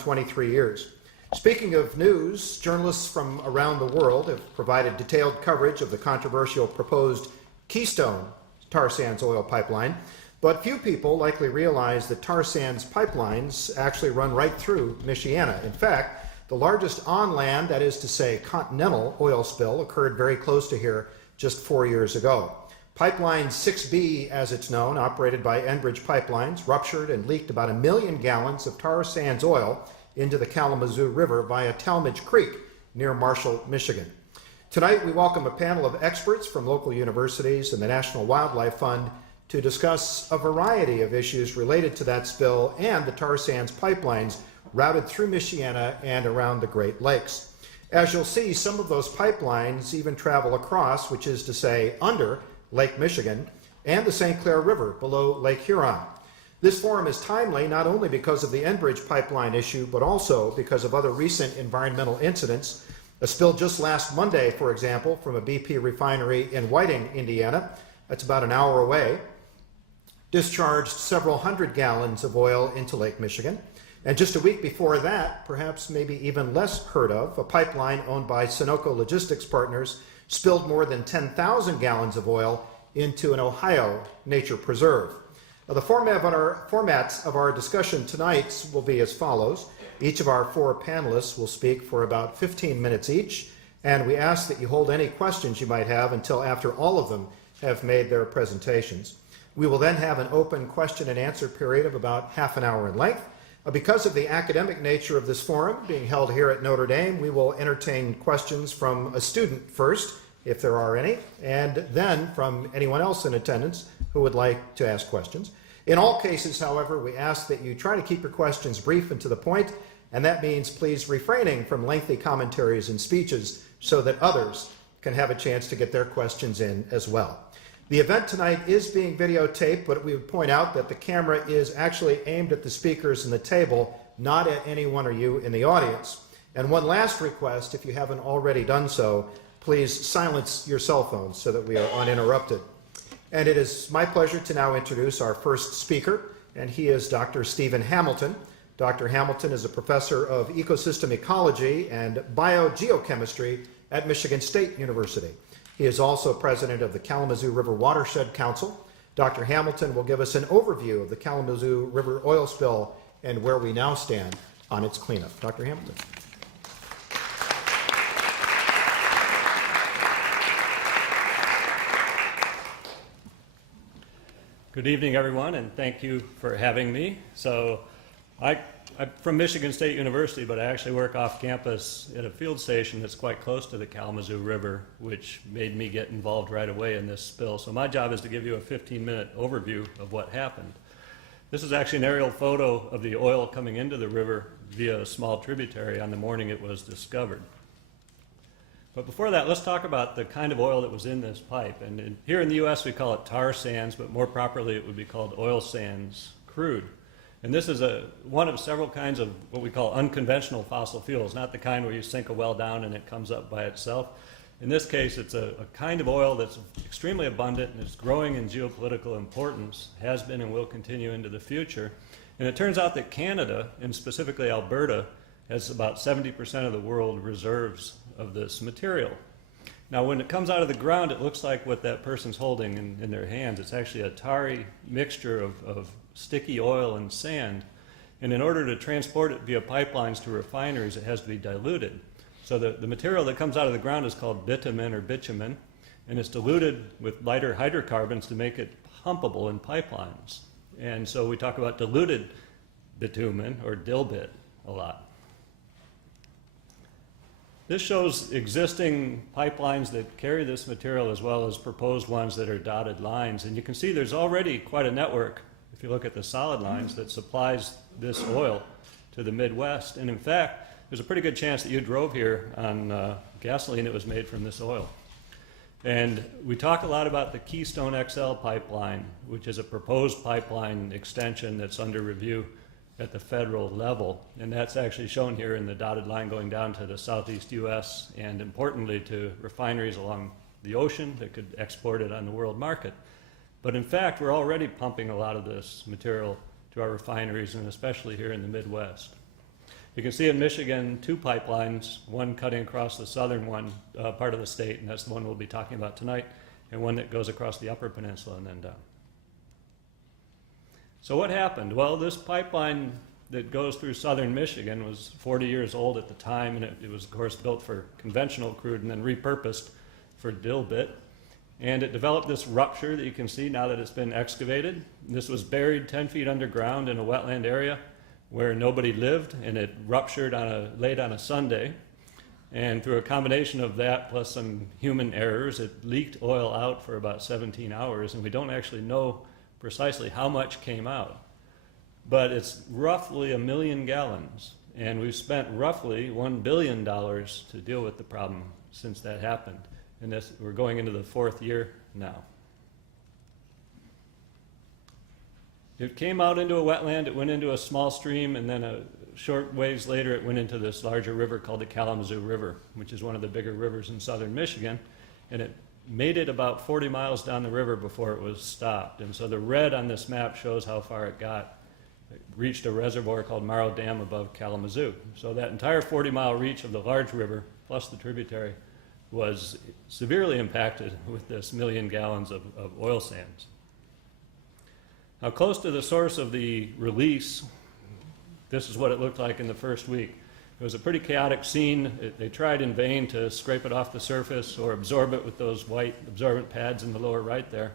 23 years. Speaking of news, journalists from around the world have provided detailed coverage of the controversial proposed Keystone tar sands oil pipeline, but few people likely realize that tar sands pipelines actually run right through Michiana. In fact, the largest on-land, that is to say continental, oil spill occurred very close to here just 4 years ago. Pipeline 6B, as it's known, operated by Enbridge Pipelines, ruptured and leaked about 1 million gallons of tar sands oil into the Kalamazoo River via Talmadge Creek near Marshall, Michigan. Tonight, we welcome a panel of experts from local universities and the National Wildlife Fund to discuss a variety of issues related to that spill and the tar sands pipelines routed through Michiana and around the Great Lakes. As you'll see, some of those pipelines even travel across, which is to say under Lake Michigan and the St. Clair River below Lake Huron. This forum is timely not only because of the Enbridge pipeline issue, but also because of other recent environmental incidents. A spill just last Monday, for example, from a BP refinery in Whiting, Indiana, that's about an hour away, discharged several hundred gallons of oil into Lake Michigan. And just a week before that, perhaps maybe even less heard of, a pipeline owned by Sunoco Logistics Partners spilled more than 10,000 gallons of oil into an Ohio nature preserve. Now, the formats of our discussion tonight will be as follows. Each of our 4 panelists will speak for about 15 minutes each, and we ask that you hold any questions you might have until after all of them have made their presentations. We will then have an open question and answer period of about half an hour in length. Because of the academic nature of this forum being held here at Notre Dame, we will entertain questions from a student first, if there are any, and then from anyone else in attendance who would like to ask questions. In all cases, however, we ask that you try to keep your questions brief and to the point, and that means please refraining from lengthy commentaries and speeches so that others can have a chance to get their questions in as well. The event tonight is being videotaped, but we would point out that the camera is actually aimed at the speakers and the table, not at any one of you in the audience. And one last request, if you haven't already done so, please silence your cell phones so that we are uninterrupted. And it is my pleasure to now introduce our first speaker, and he is Dr. Stephen Hamilton. Dr. Hamilton is a professor of ecosystem ecology and biogeochemistry at Michigan State University. He is also president of the Kalamazoo River Watershed Council. Dr. Hamilton will give us an overview of the Kalamazoo River oil spill and where we now stand on its cleanup. Dr. Hamilton. Good evening, everyone, and thank you for having me. So I'm from Michigan State University, but I actually work off campus at a field station that's quite close to the Kalamazoo River, which made me get involved right away in this spill. So my job is to give you a 15-minute overview of what happened. This is actually an aerial photo of the oil coming into the river via a small tributary on the morning it was discovered. But before that, let's talk about the kind of oil that was in this pipe. And here in the U.S., we call it tar sands, but more properly, it would be called oil sands crude. And this is one of several kinds of what we call unconventional fossil fuels, not the kind where you sink a well down and it comes up by itself. In this case, it's a kind of oil that's extremely abundant and is growing in geopolitical importance, has been and will continue into the future. And it turns out that Canada, and specifically Alberta, has about 70% of the world reserves of this material. Now, when it comes out of the ground, it looks like what that person's holding in their hands. It's actually a tarry mixture of sticky oil and sand. And in order to transport it via pipelines to refineries, it has to be diluted. So the material that comes out of the ground is called bitumen or bitumen, and it's diluted with lighter hydrocarbons to make it pumpable in pipelines. And so we talk about diluted bitumen or dilbit a lot. This shows existing pipelines that carry this material as well as proposed ones that are dotted lines. And you can see there's already quite a network, if you look at the solid lines, that supplies this oil to the Midwest. And in fact, there's a pretty good chance that you drove here on gasoline that was made from this oil. And we talk a lot about the Keystone XL Pipeline, which is a proposed pipeline extension that's under review at the federal level. And that's actually shown here in the dotted line going down to the southeast US and importantly to refineries along the ocean that could export it on the world market. But in fact, we're already pumping a lot of this material to our refineries and especially here in the Midwest. You can see in Michigan 2 pipelines, one cutting across the southern one, part of the state, and that's the one we'll be talking about tonight, and one that goes across the upper peninsula and then down. So what happened? Well, this pipeline that goes through southern Michigan was 40 years old at the time, and it was, of course, built for conventional crude and then repurposed for dilbit. And it developed this rupture that you can see now that it's been excavated. This was buried 10 feet underground in a wetland area where nobody lived, and it ruptured late on a Sunday. And through a combination of that plus some human errors, it leaked oil out for about 17 hours, and we don't actually know precisely how much came out. But it's roughly 1 million gallons, and we've spent roughly $1 billion to deal with the problem since that happened. And we're going into the 4th year now. It came out into a wetland, it went into a small stream, and then a short ways later it went into this larger river called the Kalamazoo River, which is one of the bigger rivers in southern Michigan, and it made it about 40 miles down the river before it was stopped. And so the red on this map shows how far it got. It reached a reservoir called Morrow Dam above Kalamazoo. So that entire 40-mile reach of the large river, plus the tributary, was severely impacted with this 1 million gallons of oil sands. Now, close to the source of the release, this is what it looked like in the first week. It was a pretty chaotic scene. They tried in vain to scrape it off the surface or absorb it with those white absorbent pads in the lower right there,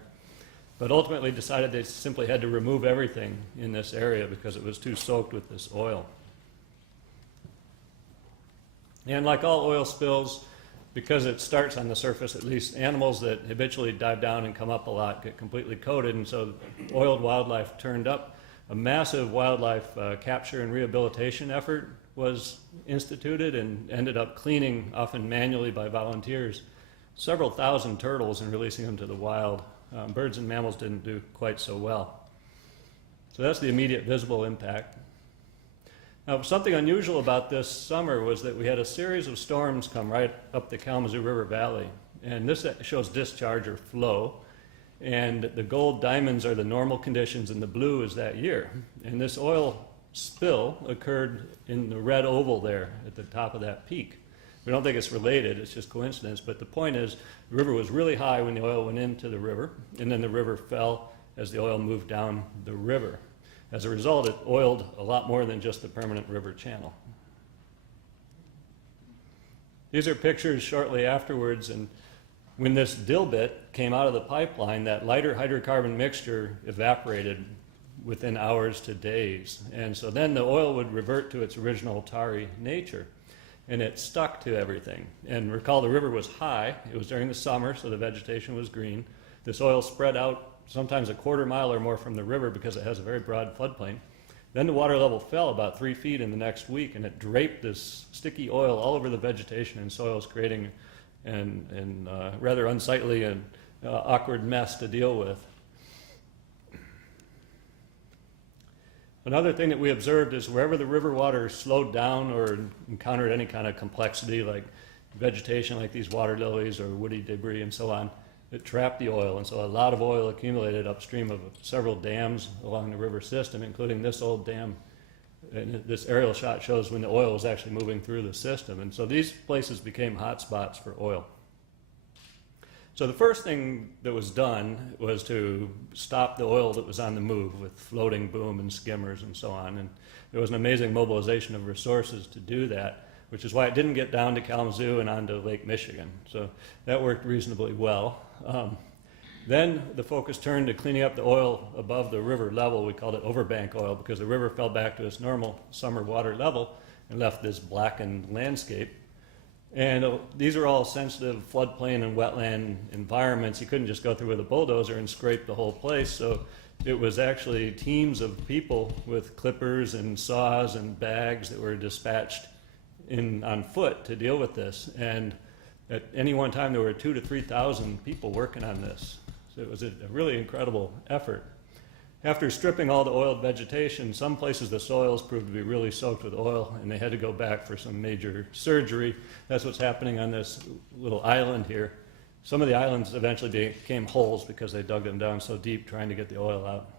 but ultimately decided they simply had to remove everything in this area because it was too soaked with this oil. And like all oil spills, because it starts on the surface, at least animals that habitually dive down and come up a lot get completely coated, and so oiled wildlife turned up. A massive wildlife capture and rehabilitation effort was instituted and ended up cleaning, often manually by volunteers, several thousand turtles and releasing them to the wild. Birds and mammals didn't do quite so well. So that's the immediate visible impact. Now, something unusual about this summer was that we had a series of storms come right up the Kalamazoo River Valley. And this shows discharge or flow. And the gold diamonds are the normal conditions, and the blue is that year. And this oil spill occurred in the red oval there at the top of that peak. We don't think it's related, it's just coincidence, but the point is the river was really high when the oil went into the river, and then the river fell as the oil moved down the river. As a result, it oiled a lot more than just the permanent river channel. These are pictures shortly afterwards, and when this dilbit came out of the pipeline, that lighter hydrocarbon mixture evaporated within hours to days. And so then the oil would revert to its original tarry nature, and it stuck to everything. And recall, the river was high. It was during the summer, so the vegetation was green. This oil spread out sometimes a quarter mile or more from the river because it has a very broad floodplain. Then the water level fell about 3 feet in the next week, and it draped this sticky oil all over the vegetation and soils, creating a rather unsightly and awkward mess to deal with. Another thing that we observed is wherever the river water slowed down or encountered any kind of complexity like vegetation like these water lilies or woody debris and so on, it trapped the oil, and so a lot of oil accumulated upstream of several dams along the river system, including this old dam. And this aerial shot shows when the oil was actually moving through the system, and so these places became hot spots for oil. So the first thing that was done was to stop the oil that was on the move with floating boom and skimmers and so on, and there was an amazing mobilization of resources to do that, which is why it didn't get down to Kalamazoo and onto Lake Michigan. So that worked reasonably well. Then the focus turned to cleaning up the oil above the river level. We called it overbank oil because the river fell back to its normal summer water level and left this blackened landscape. And these are all sensitive floodplain and wetland environments. You couldn't just go through with a bulldozer and scrape the whole place. So it was actually teams of people with clippers and saws and bags that were dispatched on foot to deal with this. And at any one time, there were 2,000 to 3,000 people working on this. So it was a really incredible effort. After stripping all the oiled vegetation, some places the soils proved to be really soaked with oil, and they had to go back for some major surgery. That's what's happening on this little island here. Some of the islands eventually became holes because they dug them down so deep trying to get the oil out.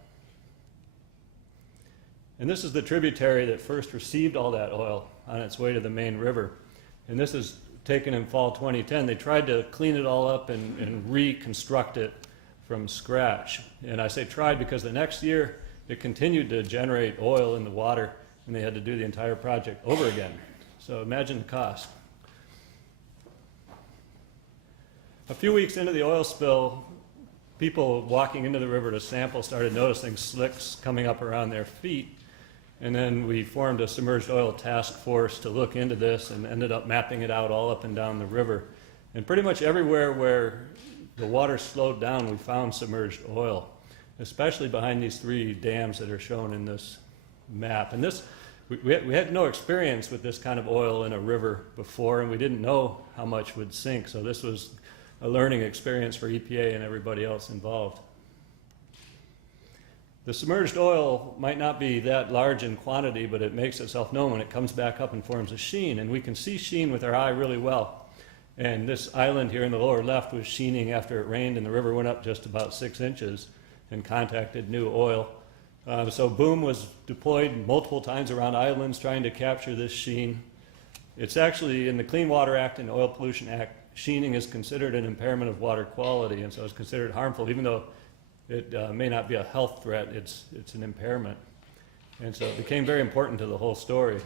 And this is the tributary that first received all that oil on its way to the main river. And this is taken in fall 2010. They tried to clean it all up and reconstruct it from scratch. And I say tried because the next year it continued to generate oil in the water, and they had to do the entire project over again. So imagine the cost. A few weeks into the oil spill, people walking into the river to sample started noticing slicks coming up around their feet. And then we formed a submerged oil task force to look into this and ended up mapping it out all up and down the river. And pretty much everywhere where the water slowed down, we found submerged oil, especially behind these 3 dams that are shown in this map. And this, we had no experience with this kind of oil in a river before, and we didn't know how much would sink. So this was a learning experience for EPA and everybody else involved. The submerged oil might not be that large in quantity, but it makes itself known when it comes back up and forms a sheen. And we can see sheen with our eye really well. And this island here in the lower left was sheening after it rained, and the river went up just about 6 inches and contacted new oil. So boom was deployed multiple times around islands trying to capture this sheen. It's actually in the Clean Water Act and Oil Pollution Act, sheening is considered an impairment of water quality, and so it's considered harmful, even though it may not be a health threat, it's an impairment. And so it became very important to the whole story.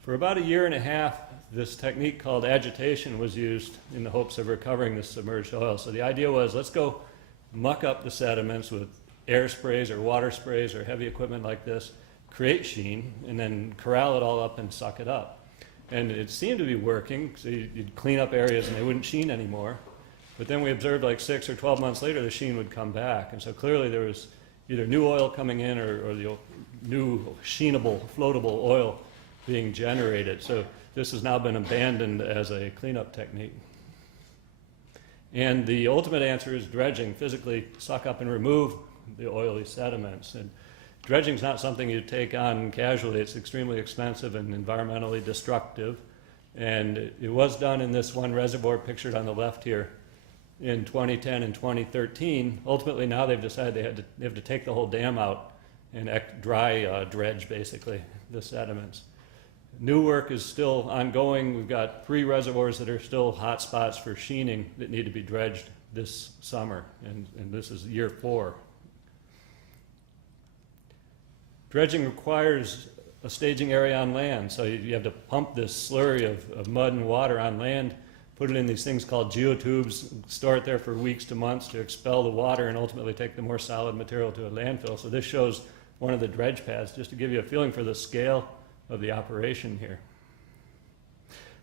For about 1.5 years, this technique called agitation was used in the hopes of recovering the submerged oil. So the idea was, let's go muck up the sediments with air sprays or water sprays or heavy equipment like this, create sheen, and then corral it all up and suck it up. And it seemed to be working, so you'd clean up areas and they wouldn't sheen anymore. But then we observed like 6 or 12 months later, the sheen would come back. And so clearly there was either new oil coming in or the new sheenable, floatable oil being generated. So this has now been abandoned as a cleanup technique. And the ultimate answer is dredging, physically suck up and remove the oily sediments. And dredging is not something you take on casually. It's extremely expensive and environmentally destructive. And it was done in this one reservoir pictured on the left here in 2010 and 2013. Ultimately, now they've decided they have to take the whole dam out and dry dredge, basically, the sediments. New work is still ongoing. We've got 3 reservoirs that are still hot spots for sheening that need to be dredged this summer, and this is year 4. Dredging requires a staging area on land, so you have to pump this slurry of mud and water on land, put it in these things called geotubes, store it there for weeks to months to expel the water and ultimately take the more solid material to a landfill. So this shows one of the dredge pads, just to give you a feeling for the scale of the operation here.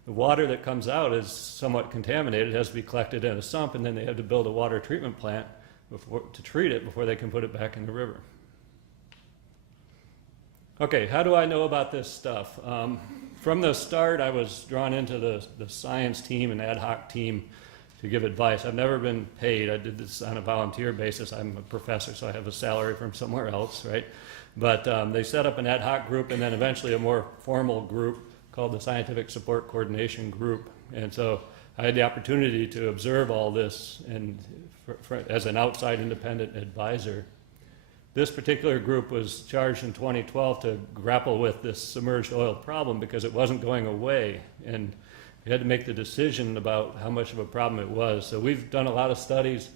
The water that comes out is somewhat contaminated. It has to be collected in a sump, and then they have to build a water treatment plant to treat it before they can put it back in the river. Okay, how do I know about this stuff? From the start, I was drawn into the science team and ad hoc team to give advice. I've never been paid. I did this on a volunteer basis. I'm a professor, so I have a salary from somewhere else, right? But they set up an ad hoc group and then eventually a more formal group called the Scientific Support Coordination Group. And so I had the opportunity to observe all this and as an outside independent advisor. This particular group was charged in 2012 to grapple with this submerged oil problem because it wasn't going away, and we had to make the decision about how much of a problem it was. So we've done a lot of studies,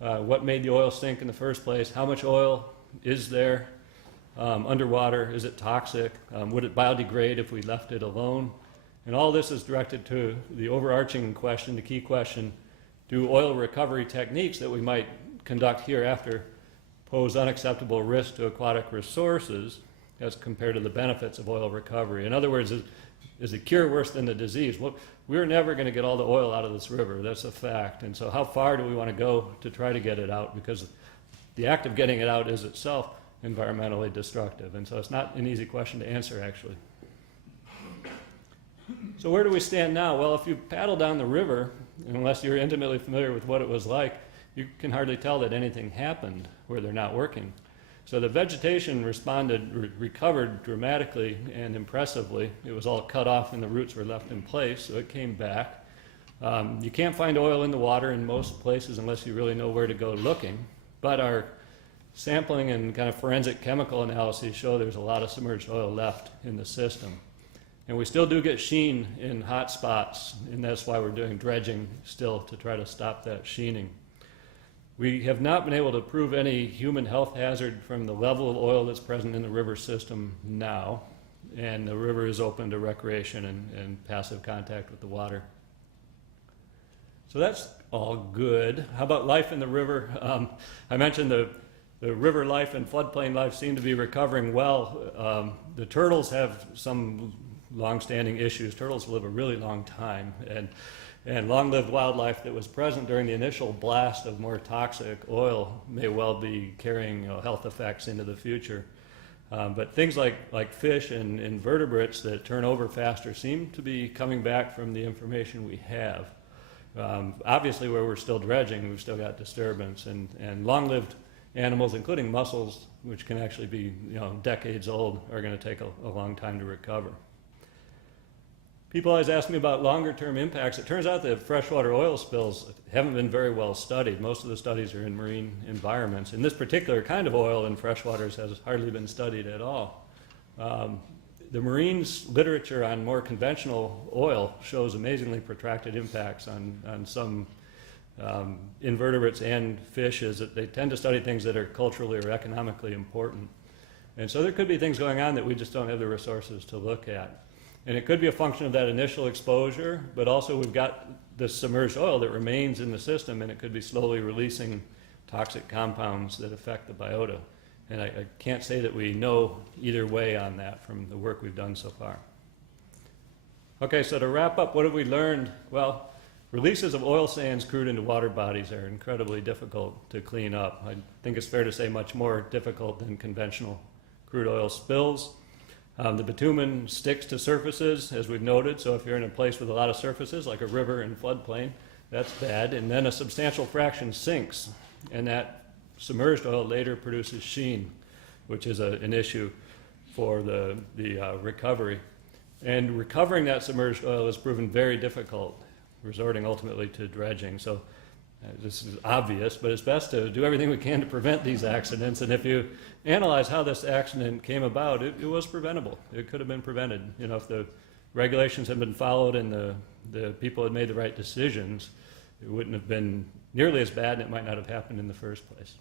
what made the oil sink in the first place, how much oil is there underwater, is it toxic, would it biodegrade if we left it alone? And all this is directed to the overarching question, the key question, do oil recovery techniques that we might conduct hereafter pose unacceptable risk to aquatic resources as compared to the benefits of oil recovery? In other words, is the cure worse than the disease? Well, we're never going to get all the oil out of this river. That's a fact. And so how far do we want to go to try to get it out? Because the act of getting it out is itself environmentally destructive. And so it's not an easy question to answer, actually. So where do we stand now? Well, if you paddle down the river, unless you're intimately familiar with what it was like, you can hardly tell that anything happened where they're not working. So the vegetation recovered dramatically and impressively. It was all cut off and the roots were left in place, so it came back. You can't find oil in the water in most places unless you really know where to go looking. But our sampling and kind of forensic chemical analyses show there's a lot of submerged oil left in the system. And we still do get sheen in hot spots, and that's why we're doing dredging still to try to stop that sheening. We have not been able to prove any human health hazard from the level of oil that's present in the river system now, and the river is open to recreation and passive contact with the water. So that's all good. How about life in the river? I mentioned the river life and floodplain life seem to be recovering well. The turtles have some long-standing issues. Turtles live a really long time, and long-lived wildlife that was present during the initial blast of more toxic oil may well be carrying health effects into the future. But things like fish and invertebrates that turn over faster seem to be coming back from the information we have. Obviously, where we're still dredging, we've still got disturbance, and long-lived animals, including mussels, which can actually be decades old, are going to take a long time to recover. People always ask me about longer-term impacts. It turns out that freshwater oil spills haven't been very well studied. Most of the studies are in marine environments. And this particular kind of oil in freshwaters has hardly been studied at all. The marines literature on more conventional oil shows amazingly protracted impacts on some invertebrates and fishes. They tend to study things that are culturally or economically important. And so there could be things going on that we just don't have the resources to look at. And it could be a function of that initial exposure, but also we've got this submerged oil that remains in the system, and it could be slowly releasing toxic compounds that affect the biota. And I can't say that we know either way on that from the work we've done so far. Okay, so to wrap up, what have we learned? Well, releases of oil sands crewed into water bodies are incredibly difficult to clean up. I think it's fair to say much more difficult than conventional crude oil spills. The bitumen sticks to surfaces, as we've noted, so if you're in a place with a lot of surfaces, like a river and floodplain, that's bad. And then a substantial fraction sinks, and that submerged oil later produces sheen, which is an issue for the recovery. And recovering that submerged oil has proven very difficult, resorting ultimately to dredging. So this is obvious, but it's best to do everything we can to prevent these accidents. And if you analyze how this accident came about, it was preventable. It could have been prevented. If the regulations had been followed and the people had made the right decisions, it wouldn't have been nearly as bad, and it might not have happened in the first place.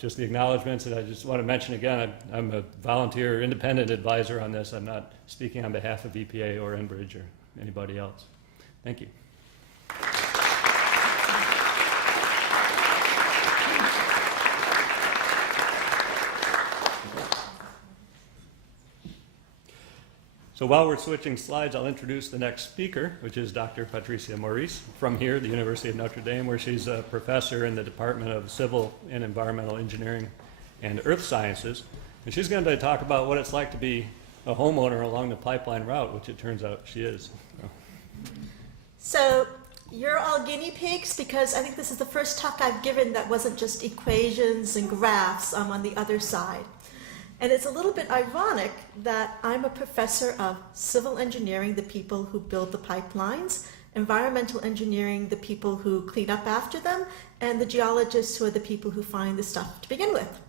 Just the acknowledgments, and I just want to mention again, I'm a volunteer independent advisor on this. I'm not speaking on behalf of EPA or Enbridge or anybody else. Thank you. So while we're switching slides, I'll introduce the next speaker, which is Dr. Patricia Maurice from here, the University of Notre Dame, where she's a professor in the Department of Civil and Environmental Engineering and Earth Sciences. And she's going to talk about what it's like to be a homeowner along the pipeline route, which it turns out she is. So you're all guinea pigs, because I think this is the first talk I've given that wasn't just equations and graphs. I'm on the other side. And it's a little bit ironic that I'm a professor of civil engineering, the people who build the pipelines, environmental engineering, the people who clean up after them, and the geologists who are the people who find the stuff to begin with.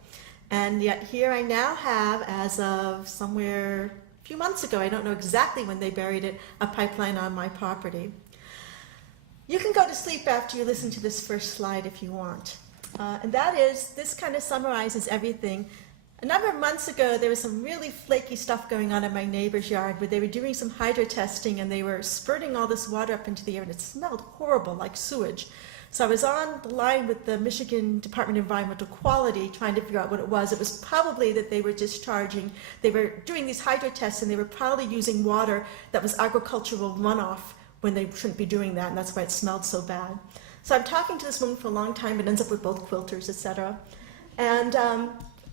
And yet here I now have, as of somewhere a few months ago, I don't know exactly when they buried it, a pipeline on my property. You can go to sleep after you listen to this first slide if you want. And that is, this kind of summarizes everything. A number of months ago, there was some really flaky stuff going on in my neighbor's yard where they were doing some hydro testing and they were spurting all this water up into the air, and it smelled horrible, like sewage. So I was on the line with the Michigan Department of Environmental Quality trying to figure out what it was. It was probably that they were discharging, they were doing these hydro tests, and they were probably using water that was agricultural runoff when they shouldn't be doing that, and that's why it smelled so bad. So I'm talking to this woman for a long time. It ends up with both quilters, etc. And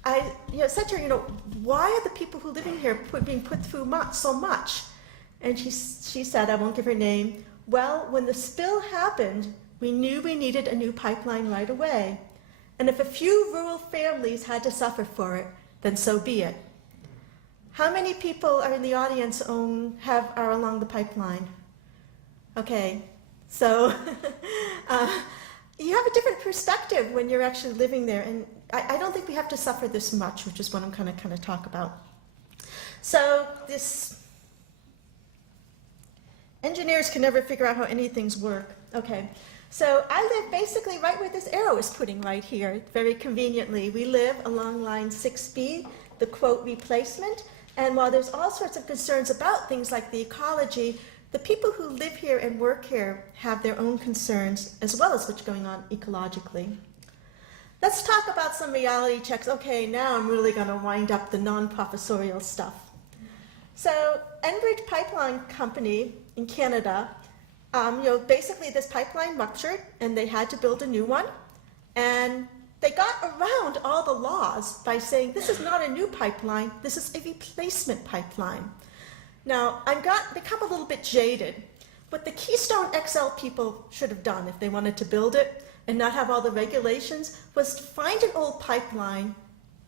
I said to her, why are the people who live in here being put through so much? And she said, I won't give her name, well, when the spill happened, we knew we needed a new pipeline right away. And if a few rural families had to suffer for it, then so be it. How many people are in the audience are along the pipeline? Okay, so you have a different perspective when you're actually living there, and I don't think we have to suffer this much, which is what I'm kind of talk about. So this engineers can never figure out how any things work. Okay, so I live basically right where this arrow is putting right here, very conveniently. We live along line 6B, the quote replacement, and while there's all sorts of concerns about things like the ecology, the people who live here and work here have their own concerns as well as what's going on ecologically. Let's talk about some reality checks. Okay, now I'm really going to wind up the non-professorial stuff. So Enbridge Pipeline Company in Canada, basically this pipeline ruptured and they had to build a new one. And they got around all the laws by saying this is not a new pipeline, this is a replacement pipeline. Now, I've become a little bit jaded. What the Keystone XL people should have done if they wanted to build it and not have all the regulations was to find an old pipeline,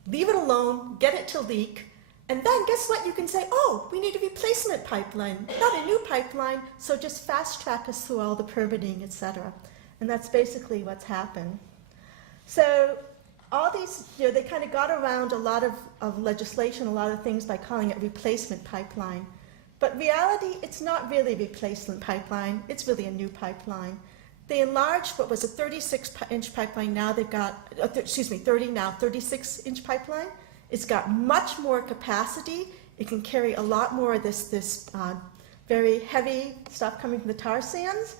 leave it alone, get it to leak, and then guess what? You can say, oh, we need a replacement pipeline, not a new pipeline, so just fast track us through all the permitting, etc. And that's basically what's happened. So all these, they kind of got around a lot of legislation, a lot of things by calling it replacement pipeline. But reality, it's not really a replacement pipeline, it's really a new pipeline. They enlarged what was a 36-inch pipeline, now they've got, 30 now, 36-inch pipeline. It's got much more capacity, it can carry a lot more of this very heavy stuff coming from the tar sands.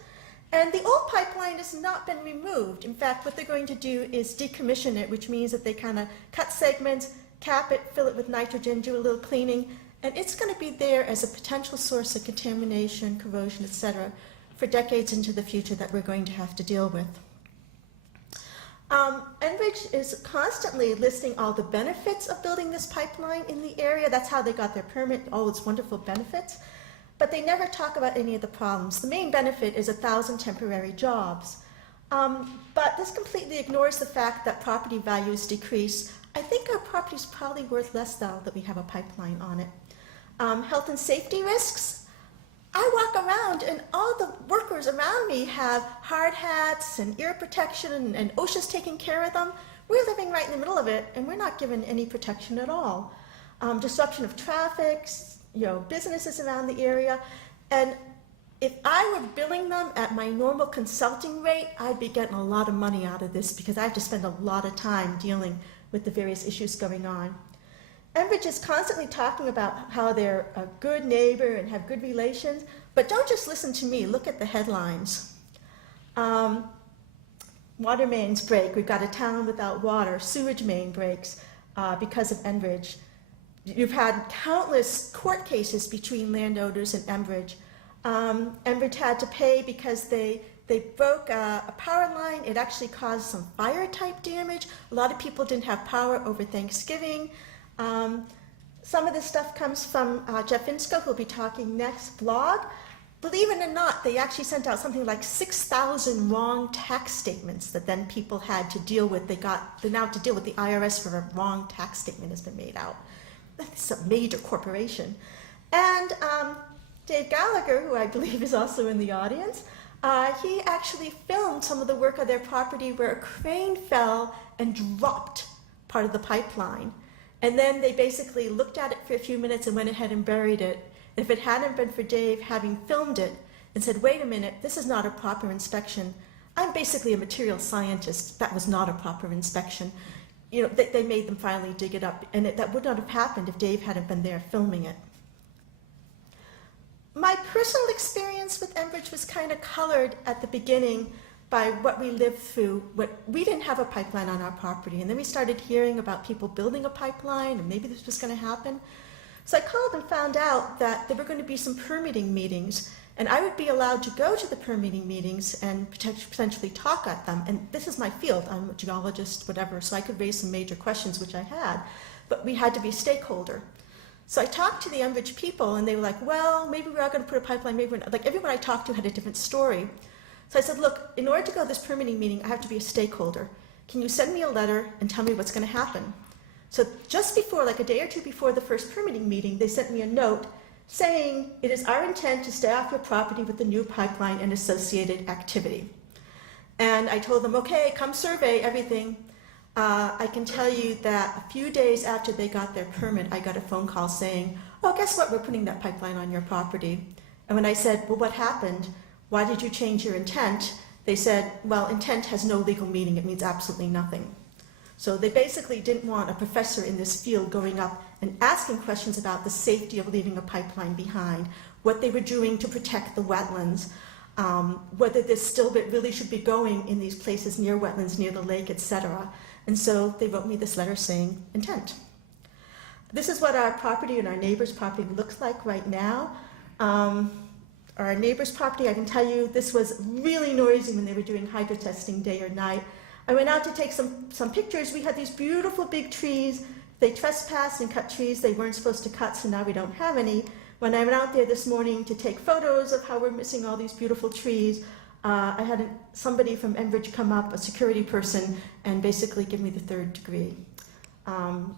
And the old pipeline has not been removed. In fact, what they're going to do is decommission it, which means that they kind of cut segments, cap it, fill it with nitrogen, do a little cleaning, and it's going to be there as a potential source of contamination, corrosion, etc., for decades into the future that we're going to have to deal with. Enbridge is constantly listing all the benefits of building this pipeline in the area. That's how they got their permit, all its wonderful benefits. But they never talk about any of the problems. The main benefit is 1,000 temporary jobs. But this completely ignores the fact that property values decrease. I think our property is probably worth less now that we have a pipeline on it. Health and safety risks. I walk around and all the workers around me have hard hats and ear protection and OSHA's taking care of them. We're living right in the middle of it and we're not given any protection at all. Disruption of traffic, businesses around the area. And if I were billing them at my normal consulting rate, I'd be getting a lot of money out of this because I have to spend a lot of time dealing with the various issues going on. Enbridge is constantly talking about how they're a good neighbor and have good relations, but don't just listen to me, look at the headlines. Water mains break, we've got a town without water, sewage main breaks because of Enbridge. You've had countless court cases between landowners and Enbridge. Enbridge had to pay because they broke a power line. It actually caused some fire-type damage. A lot of people didn't have power over Thanksgiving. Some of this stuff comes from Jeff Insko, who'll be talking next, blog. Believe it or not, they actually sent out something like 6,000 wrong tax statements that then people had to deal with. They now have to deal with the IRS for a wrong tax statement has been made out. That's a major corporation. And Dave Gallagher, who I believe is also in the audience, he actually filmed some of the work of their property where a crane fell and dropped part of the pipeline. And then they basically looked at it for a few minutes and went ahead and buried it. If it hadn't been for Dave having filmed it and said, wait a minute, this is not a proper inspection. I'm basically a material scientist. That was not a proper inspection. They made them finally dig it up. And that would not have happened if Dave hadn't been there filming it. My personal experience with Enbridge was kind of colored at the beginning by what we lived through. We didn't have a pipeline on our property, and then we started hearing about people building a pipeline, and maybe this was going to happen. So I called and found out that there were going to be some permitting meetings, and I would be allowed to go to the permitting meetings and potentially talk at them. And this is my field. I'm a geologist, whatever, so I could raise some major questions, which I had. But we had to be a stakeholder. So I talked to the Enbridge people, and they were like, well, maybe we are going to put a pipeline, maybe we're not. Like, everyone I talked to had a different story. So I said, look, in order to go to this permitting meeting, I have to be a stakeholder. Can you send me a letter and tell me what's going to happen? So just before, like a day or two before the first permitting meeting, they sent me a note saying, it is our intent to stay off your property with the new pipeline and associated activity. And I told them, okay, come survey everything. I can tell you that a few days after they got their permit, I got a phone call saying, oh, guess what, we're putting that pipeline on your property. And when I said, well, what happened? Why did you change your intent? They said, well, intent has no legal meaning. It means absolutely nothing. So they basically didn't want a professor in this field going up and asking questions about the safety of leaving a pipeline behind, what they were doing to protect the wetlands, whether this still bit really should be going in these places near wetlands, near the lake, etc. And so they wrote me this letter saying intent. This is what our property and our neighbor's property looks like right now. Our neighbor's property, I can tell you, this was really noisy when they were doing hydro testing day or night. I went out to take some pictures. We had these beautiful big trees. They trespassed and cut trees they weren't supposed to cut, so now we don't have any. When I went out there this morning to take photos of how we're missing all these beautiful trees, I had somebody from Enbridge come up, a security person, and basically give me the third degree.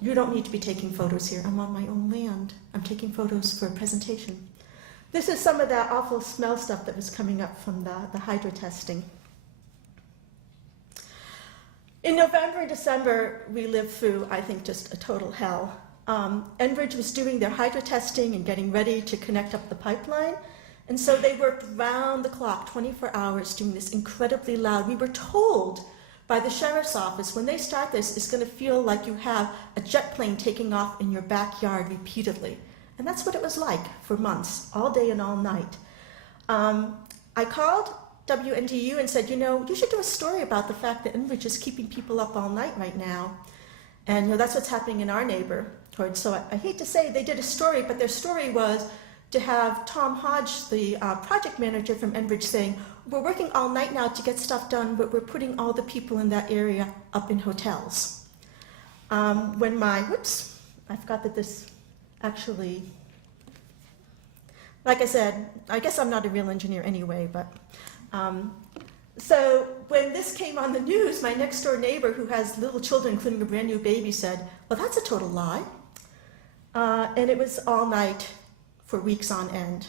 You don't need to be taking photos here. I'm on my own land. I'm taking photos for a presentation. This is some of that awful smell stuff that was coming up from the hydro testing. In November and December, we lived through, I think, just a total hell. Enbridge was doing their hydro testing and getting ready to connect up the pipeline. And so they worked round the clock, 24 hours, doing this incredibly loud. We were told by the sheriff's office, when they start this, it's going to feel like you have a jet plane taking off in your backyard repeatedly. And that's what it was like for months, all day and all night. I called WNDU and said, you should do a story about the fact that Enbridge is keeping people up all night right now. And that's what's happening in our neighborhood. So I hate to say they did a story, but their story was to have Tom Hodge, the project manager from Enbridge, saying, we're working all night now to get stuff done, but we're putting all the people in that area up in hotels. I forgot that this actually, like I said, I guess I'm not a real engineer anyway, but so when this came on the news, my next door neighbor who has little children, including a brand new baby, said, well, that's a total lie. And it was all night for weeks on end.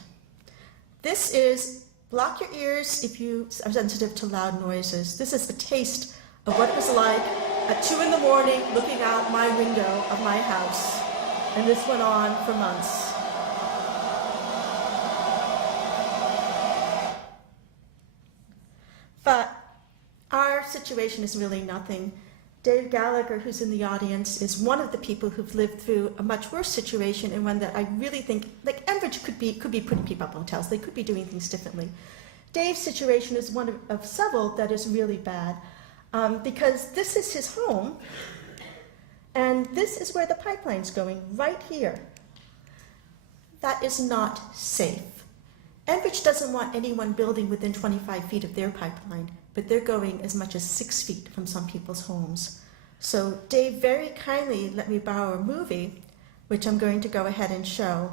This is, block your ears if you are sensitive to loud noises. This is a taste of what it was like at 2 in the morning looking out my window of my house. And this went on for months. But our situation is really nothing. Dave Gallagher, who's in the audience, is one of the people who've lived through a much worse situation, and one that I really think, like Enbridge could be putting people up in hotels. They could be doing things differently. Dave's situation is one of several that is really bad, because this is his home, and this is where the pipeline's going, right here. That is not safe. Enbridge doesn't want anyone building within 25 feet of their pipeline, but they're going as much as 6 feet from some people's homes. So Dave very kindly let me borrow a movie, which I'm going to go ahead and show.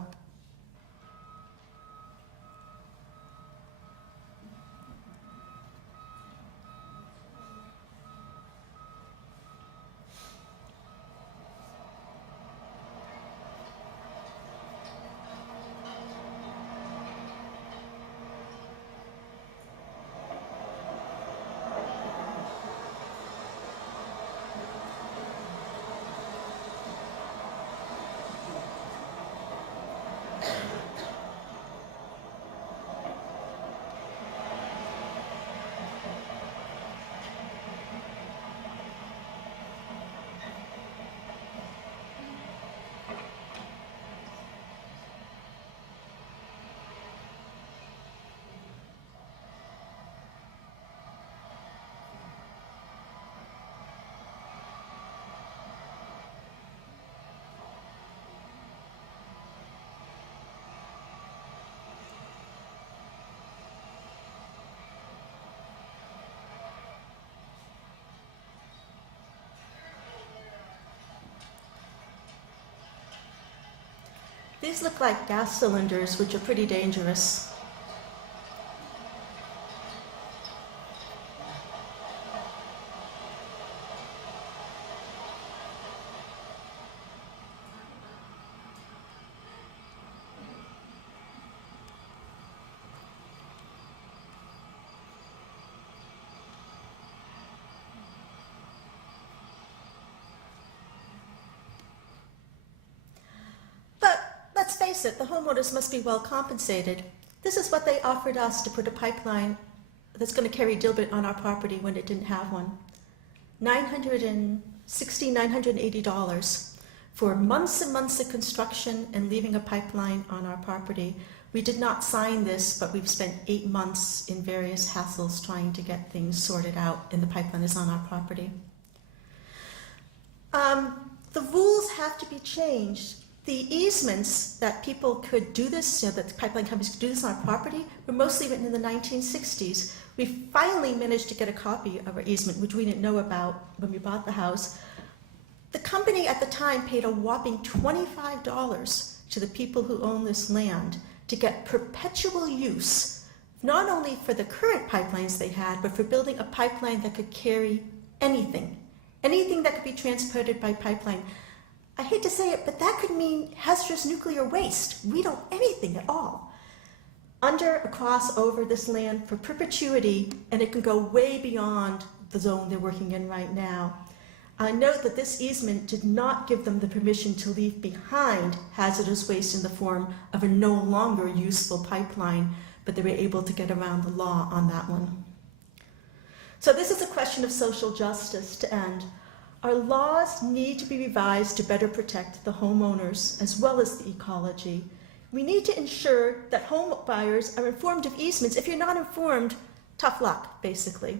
These look like gas cylinders, which are pretty dangerous. face it, the homeowners must be well compensated. This is what they offered us to put a pipeline that's going to carry dilbit on our property when it didn't have one. $980 for months and months of construction and leaving a pipeline on our property. We did not sign this, but we've spent 8 months in various hassles trying to get things sorted out, and the pipeline is on our property. The rules have to be changed. The easements that people could do this, that the pipeline companies could do this on our property, were mostly written in the 1960s. We finally managed to get a copy of our easement, which we didn't know about when we bought the house. The company at the time paid a whopping $25 to the people who own this land to get perpetual use, not only for the current pipelines they had, but for building a pipeline that could carry anything that could be transported by pipeline. I hate to say it, but that could mean hazardous nuclear waste. We don't anything at all. Under, across, over this land for perpetuity, and it can go way beyond the zone they're working in right now. I note that this easement did not give them the permission to leave behind hazardous waste in the form of a no longer useful pipeline, but they were able to get around the law on that one. So this is a question of social justice to end. Our laws need to be revised to better protect the homeowners as well as the ecology. We need to ensure that home buyers are informed of easements. If you're not informed, tough luck, basically.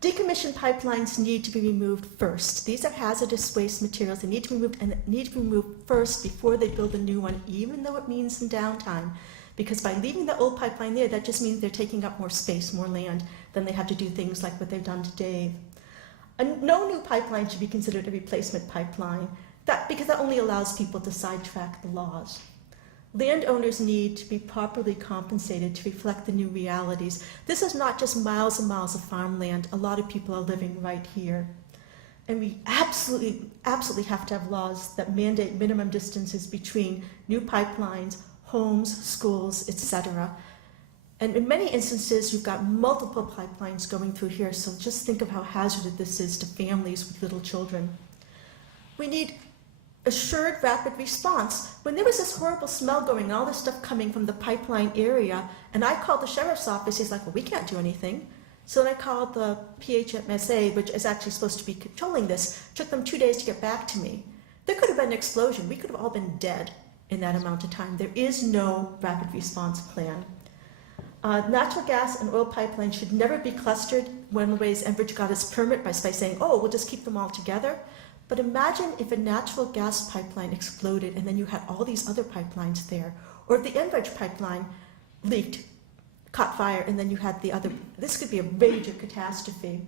Decommissioned pipelines need to be removed first. These are hazardous waste materials. They need to be removed, and need to be removed first before they build a new one, even though it means some downtime. Because by leaving the old pipeline there, that just means they're taking up more space, more land, then they have to do things like what they've done to Dave. No new pipeline should be considered a replacement pipeline, because that only allows people to sidetrack the laws. Landowners need to be properly compensated to reflect the new realities. This is not just miles and miles of farmland. A lot of people are living right here. And we absolutely have to have laws that mandate minimum distances between new pipelines, homes, schools, etc. And in many instances, you've got multiple pipelines going through here, so just think of how hazardous this is to families with little children. We need assured rapid response. When there was this horrible smell going, all this stuff coming from the pipeline area, and I called the sheriff's office, he's like, well, we can't do anything. So then I called the PHMSA, which is actually supposed to be controlling this. It took them 2 days to get back to me. There could have been an explosion. We could have all been dead in that amount of time. There is no rapid response plan. Natural gas and oil pipelines should never be clustered. One of the ways Enbridge got its permit by saying, oh, we'll just keep them all together. But imagine if a natural gas pipeline exploded and then you had all these other pipelines there. Or if the Enbridge pipeline leaked, caught fire, and then you had the other. This could be a major catastrophe.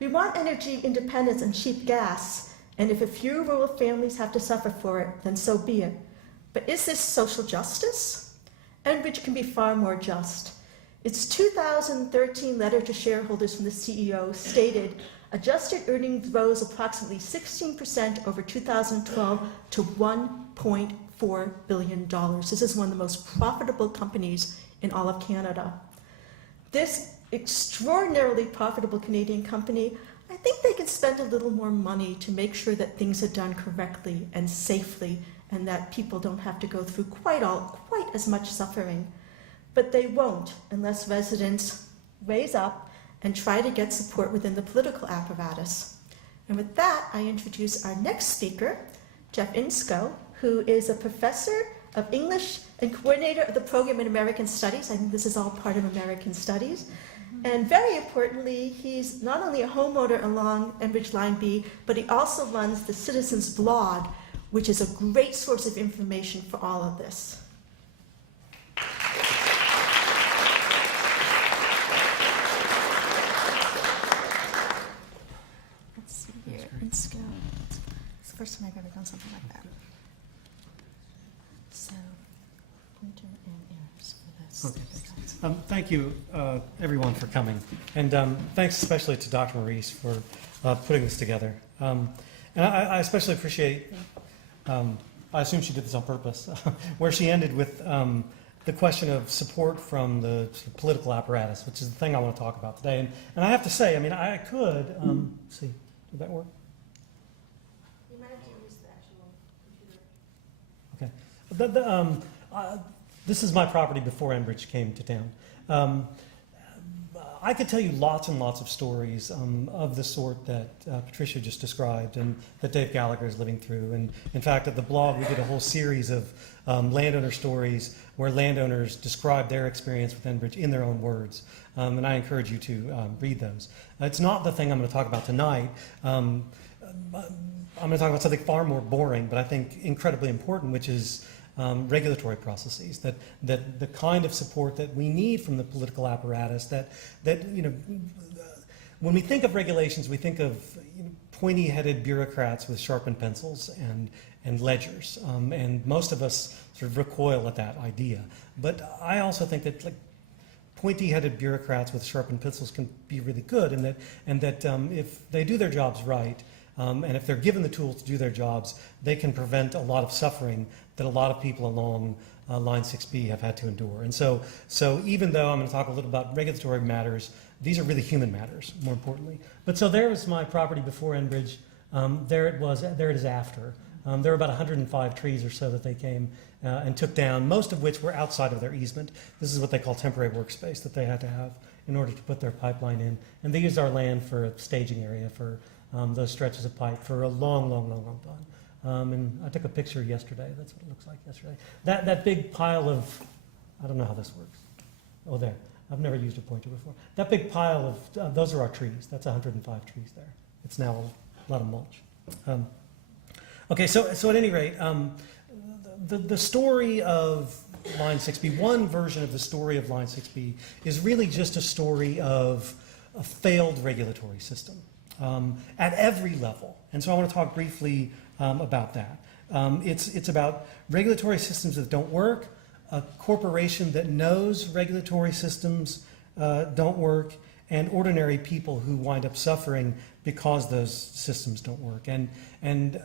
We want energy independence and cheap gas, and if a few rural families have to suffer for it, then so be it. But is this social justice? Enbridge can be far more just. Its 2013 letter to shareholders from the CEO stated, adjusted earnings rose approximately 16% over 2012 to $1.4 billion. This is one of the most profitable companies in all of Canada. This extraordinarily profitable Canadian company, I think they can spend a little more money to make sure that things are done correctly and safely and that people don't have to go through quite as much suffering. But they won't unless residents raise up and try to get support within the political apparatus. And with that, I introduce our next speaker, Jeff Inscoe, who is a professor of English and coordinator of the program in American Studies. I think this is all part of American Studies. And very importantly, he's not only a homeowner along Enbridge Line B, but he also runs the Citizens blog, which is a great source of information for all of this. Let's see here, Inscoe. It's the first time I've ever done something like that. So, pointer and arrows for this. Okay, thanks. Thank you, everyone, for coming. And thanks especially to Dr. Maurice for putting this together. And I especially appreciate, I assume she did this on purpose, where she ended with the question of support from the sort of political apparatus, which is the thing I want to talk about today. And I have to say, I mean, I could, let's see, did that work? You might have to use the actual computer. Okay. this is my property before Enbridge came to town. I could tell you lots and lots of stories of the sort that Patricia just described and that Dave Gallagher is living through. And in fact, at the blog, we did a whole series of landowner stories where landowners describe their experience with Enbridge in their own words. And I encourage you to read those. It's not the thing I'm going to talk about tonight. I'm going to talk about something far more boring, but I think incredibly important, which is regulatory processes, that the kind of support that we need from the political apparatus, that when we think of regulations, we think of pointy-headed bureaucrats with sharpened pencils and ledgers, and most of us sort of recoil at that idea. But I also think that pointy-headed bureaucrats with sharpened pencils can be really good, and that if they do their jobs right, and if they're given the tools to do their jobs, they can prevent a lot of suffering that a lot of people along Line 6B have had to endure. And so even though I'm going to talk a little about regulatory matters, these are really human matters, more importantly. But so there was my property before Enbridge. There it is after. There were about 105 trees or so that they came and took down, most of which were outside of their easement. This is what they call temporary workspace that they had to have in order to put their pipeline in. And they used our land for a staging area for those stretches of pipe for a long time. And I took a picture yesterday. That's what it looks like yesterday. That big pile of, I don't know how this works. Oh, there. I've never used a pointer before. That big pile of, those are our trees. That's 105 trees there. It's now a lot of mulch. Okay, so at any rate, the story of Line 6B, one version of the story of Line 6B is really just a story of a failed regulatory system at every level. And so I want to talk briefly about that. It's about regulatory systems that don't work, a corporation that knows regulatory systems don't work, and ordinary people who wind up suffering because those systems don't work. And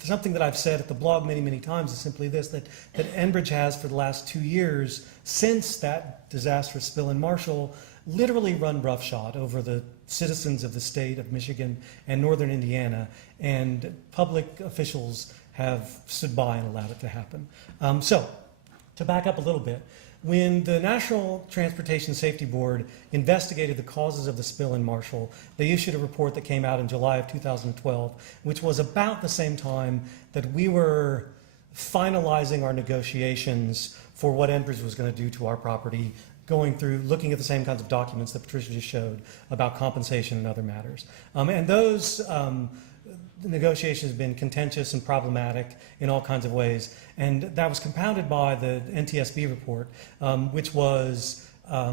something that I've said at the blog many times is simply this, that Enbridge has for the last 2 years, since that disastrous spill in Marshall, literally run roughshod over the citizens of the state of Michigan and northern Indiana, and public officials have stood by and allowed it to happen. So, to back up a little bit, when the National Transportation Safety Board investigated the causes of the spill in Marshall, they issued a report that came out in July of 2012, which was about the same time that we were finalizing our negotiations for what Enbridge was going to do to our property, going through, looking at the same kinds of documents that Patricia just showed about compensation and other matters. And those negotiations have been contentious and problematic in all kinds of ways. And that was compounded by the NTSB report, which was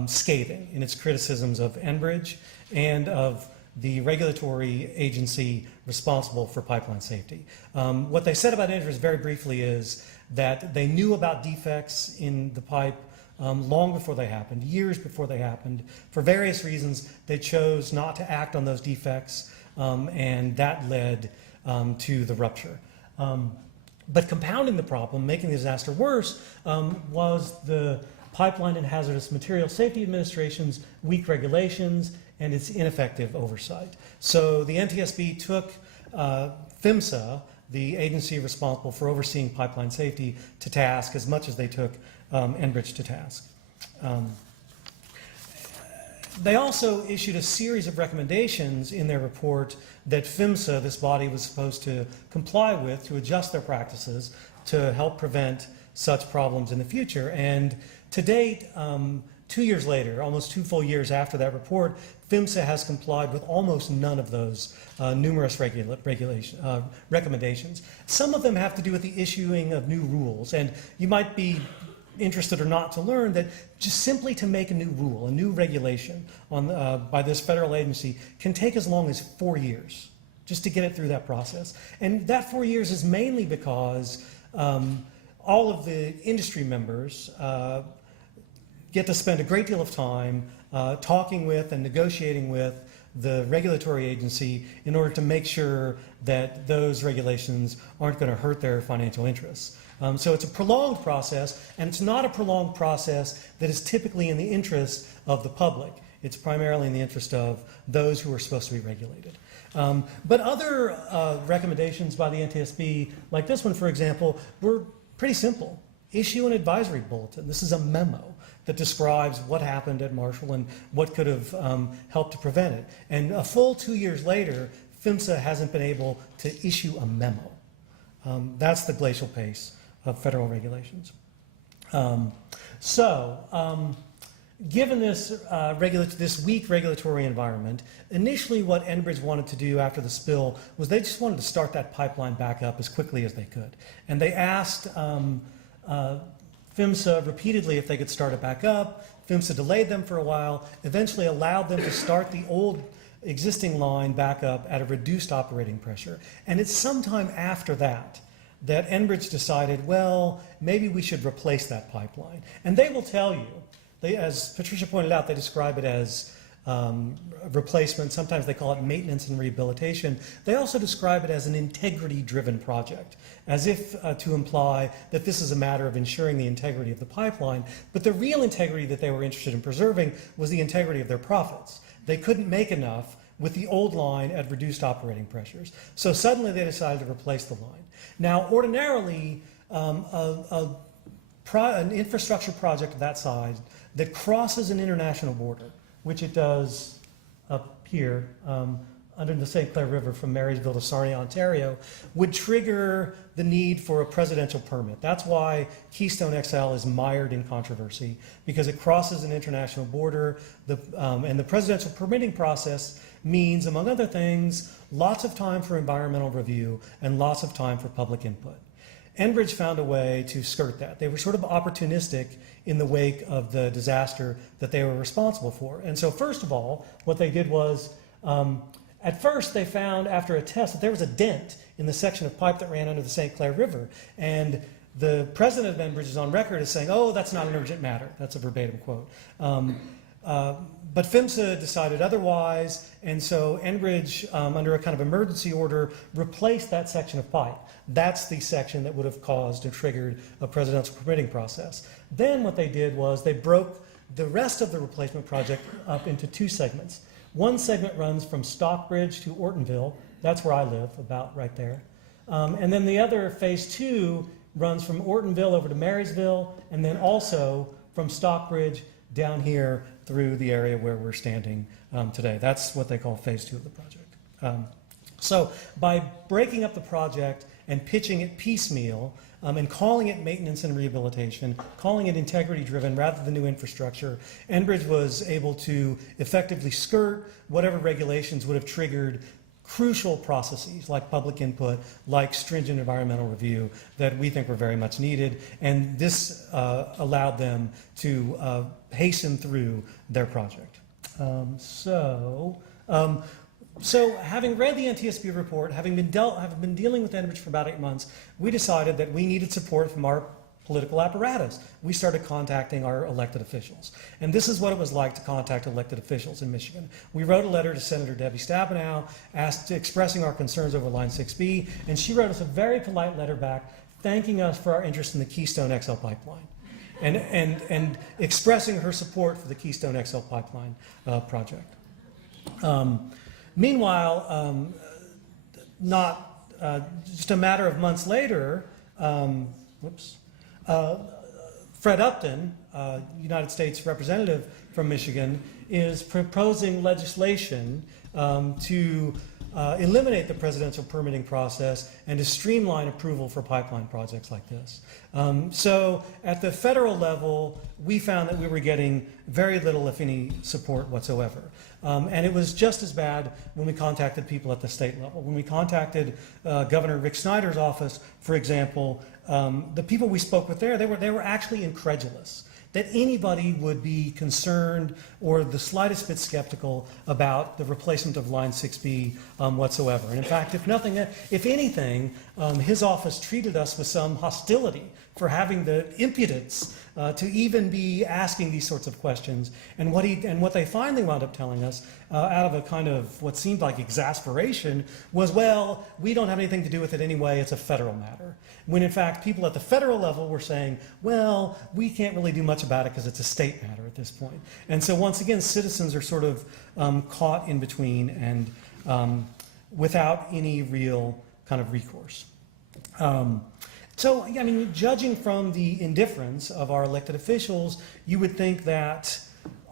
scathing in its criticisms of Enbridge and of the regulatory agency responsible for pipeline safety. What they said about Enbridge very briefly is that they knew about defects in the pipe long before they happened, years before they happened. For various reasons, they chose not to act on those defects, and that led to the rupture. But compounding the problem, making the disaster worse, was the Pipeline and Hazardous Materials Safety Administration's weak regulations and its ineffective oversight. So the NTSB took PHMSA, the agency responsible for overseeing pipeline safety, to task as much as they took Enbridge to task. They also issued a series of recommendations in their report that PHMSA, this body, was supposed to comply with to adjust their practices to help prevent such problems in the future. And to date, 2 years later, almost 2 full years after that report, PHMSA has complied with almost none of those numerous recommendations. Some of them have to do with the issuing of new rules, and you might be interested or not to learn that just simply to make a new rule, a new regulation by this federal agency can take as long as 4 years just to get it through that process. And that 4 years is mainly because all of the industry members get to spend a great deal of time talking with and negotiating with the regulatory agency in order to make sure that those regulations aren't going to hurt their financial interests. So it's a prolonged process, and it's not a prolonged process that is typically in the interest of the public. It's primarily in the interest of those who are supposed to be regulated. But other recommendations by the NTSB, like this one, for example, were pretty simple. issue an advisory bulletin. This is a memo that describes what happened at Marshall and what could have helped to prevent it. And a full 2 years later, PHMSA hasn't been able to issue a memo. That's the glacial pace of federal regulations. Given this weak regulatory environment, initially what Enbridge wanted to do after the spill was they just wanted to start that pipeline back up as quickly as they could. And they asked PHMSA repeatedly if they could start it back up. PHMSA delayed them for a while, eventually allowed them to start the old existing line back up at a reduced operating pressure. And it's sometime after that that Enbridge decided, well, maybe we should replace that pipeline. And they will tell you, as Patricia pointed out, they describe it as replacement. Sometimes they call it maintenance and rehabilitation. They also describe it as an integrity-driven project, as if to imply that this is a matter of ensuring the integrity of the pipeline. But the real integrity that they were interested in preserving was the integrity of their profits. They couldn't make enough with the old line at reduced operating pressures. So suddenly they decided to replace the line. Now, ordinarily, an infrastructure project of that size that crosses an international border, which it does up here under the St. Clair River from Marysville to Sarnia, Ontario, would trigger the need for a presidential permit. That's why Keystone XL is mired in controversy, because it crosses an international border, and the presidential permitting process means, among other things, lots of time for environmental review and lots of time for public input. Enbridge found a way to skirt that. They were sort of opportunistic in the wake of the disaster that they were responsible for. And so first of all, what they did was, at first they found after a test that there was a dent in the section of pipe that ran under the St. Clair River. And the president of Enbridge is on record as saying, oh, that's not an urgent matter. That's a verbatim quote. But PHMSA decided otherwise, and so Enbridge, under a kind of emergency order, replaced that section of pipe. That's the section that would have caused or triggered a presidential permitting process. Then what they did was they broke the rest of the replacement project up into two segments. One segment runs from Stockbridge to Ortonville. That's where I live, about right there. And then the other, phase two, runs from Ortonville over to Marysville, and then also from Stockbridge down here through the area where we're standing today. That's what they call phase two of the project. So by breaking up the project and pitching it piecemeal and calling it maintenance and rehabilitation, calling it integrity-driven rather than new infrastructure, Enbridge was able to effectively skirt whatever regulations would have triggered crucial processes like public input, like stringent environmental review that we think were very much needed. And this allowed them to hasten through their project. So having read the NTSB report, having been dealing with Enbridge for about 8 months, we decided that we needed support from our political apparatus. We started contacting our elected officials. And this is what it was like to contact elected officials in Michigan. We wrote a letter to Senator Debbie Stabenow, expressing our concerns over Line 6B, and she wrote us a very polite letter back thanking us for our interest in the Keystone XL Pipeline and expressing her support for the Keystone XL Pipeline project. Meanwhile, just a matter of months later, Fred Upton, United States representative from Michigan, is proposing legislation to eliminate the presidential permitting process and to streamline approval for pipeline projects like this. So at the federal level, we found that we were getting very little, if any, support whatsoever. And it was just as bad when we contacted people at the state level. When we contacted Governor Rick Snyder's office, for example, the people we spoke with there, they were actually incredulous that anybody would be concerned or the slightest bit skeptical about the replacement of Line 6B whatsoever. And in fact, if anything, his office treated us with some hostility for having the impudence to even be asking these sorts of questions. And what they finally wound up telling us, out of a kind of what seemed like exasperation, was, well, we don't have anything to do with it anyway, it's a federal matter. When in fact, people at the federal level were saying, well, we can't really do much about it because it's a state matter at this point. And so once again, citizens are sort of caught in between and without any real kind of recourse. So, I mean, judging from the indifference of our elected officials, you would think that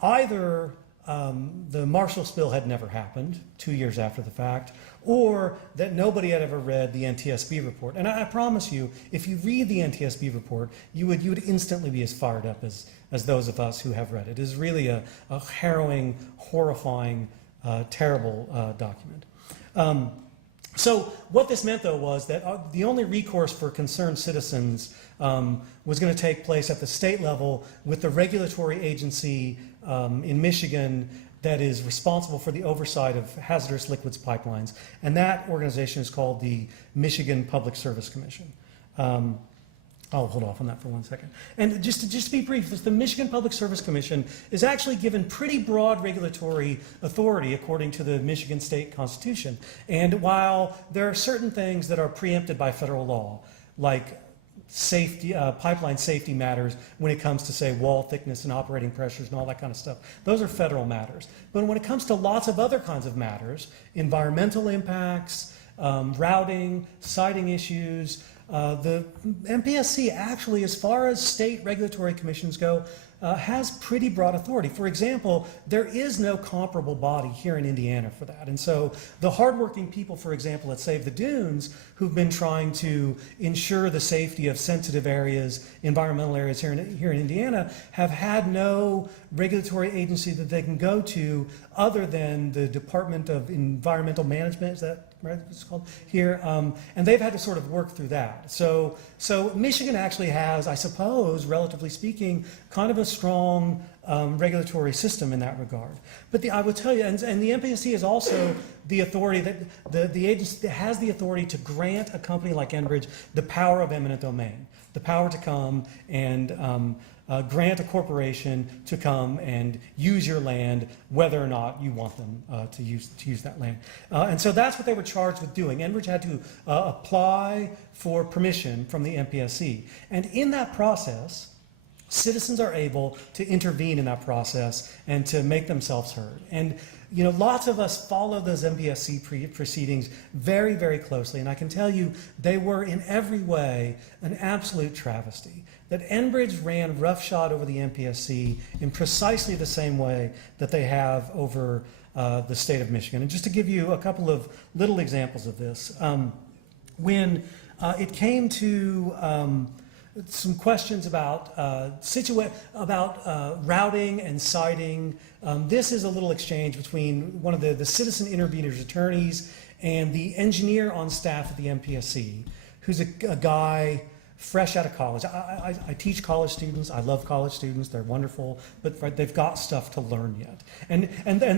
either the Marshall spill had never happened 2 years after the fact, or that nobody had ever read the NTSB report. And I promise you, if you read the NTSB report, you would instantly be as fired up as those of us who have read it. It is really a harrowing, horrifying, terrible document. So what this meant, though, was that the only recourse for concerned citizens was going to take place at the state level with the regulatory agency in Michigan that is responsible for the oversight of hazardous liquids pipelines. And that organization is called the Michigan Public Service Commission. I'll hold off on that for 1 second. And just to be brief, the Michigan Public Service Commission is actually given pretty broad regulatory authority according to the Michigan State Constitution. And while there are certain things that are preempted by federal law, like safety, pipeline safety matters when it comes to, say, wall thickness and operating pressures and all that kind of stuff, those are federal matters. But when it comes to lots of other kinds of matters, environmental impacts, routing, siting issues, the MPSC actually, as far as state regulatory commissions go, has pretty broad authority. For example, there is no comparable body here in Indiana for that. And so the hardworking people, for example, at Save the Dunes, who've been trying to ensure the safety of sensitive areas, environmental areas here in Indiana, have had no regulatory agency that they can go to other than the Department of Environmental Management, is that right, it's called here, and they've had to sort of work through that. So Michigan actually has, I suppose, relatively speaking, kind of a strong regulatory system in that regard. But I will tell you, and the MPSC is also the authority that the agency that has the authority to grant a company like Enbridge the power of eminent domain, the power to come and grant a corporation to come and use your land, whether or not you want them to use that land. And so that's what they were charged with doing. Enbridge had to apply for permission from the MPSC. And in that process, citizens are able to intervene in that process and to make themselves heard. And you know, lots of us follow those MPSC proceedings very, very closely. And I can tell you they were in every way an absolute travesty. That Enbridge ran roughshod over the MPSC in precisely the same way that they have over the state of Michigan. And just to give you a couple of little examples of this, when it came to some questions about routing and siting, this is a little exchange between one of the citizen interveners attorneys and the engineer on staff at the MPSC, who's a guy fresh out of college. I teach college students. I love college students. They're wonderful, but they've got stuff to learn yet. And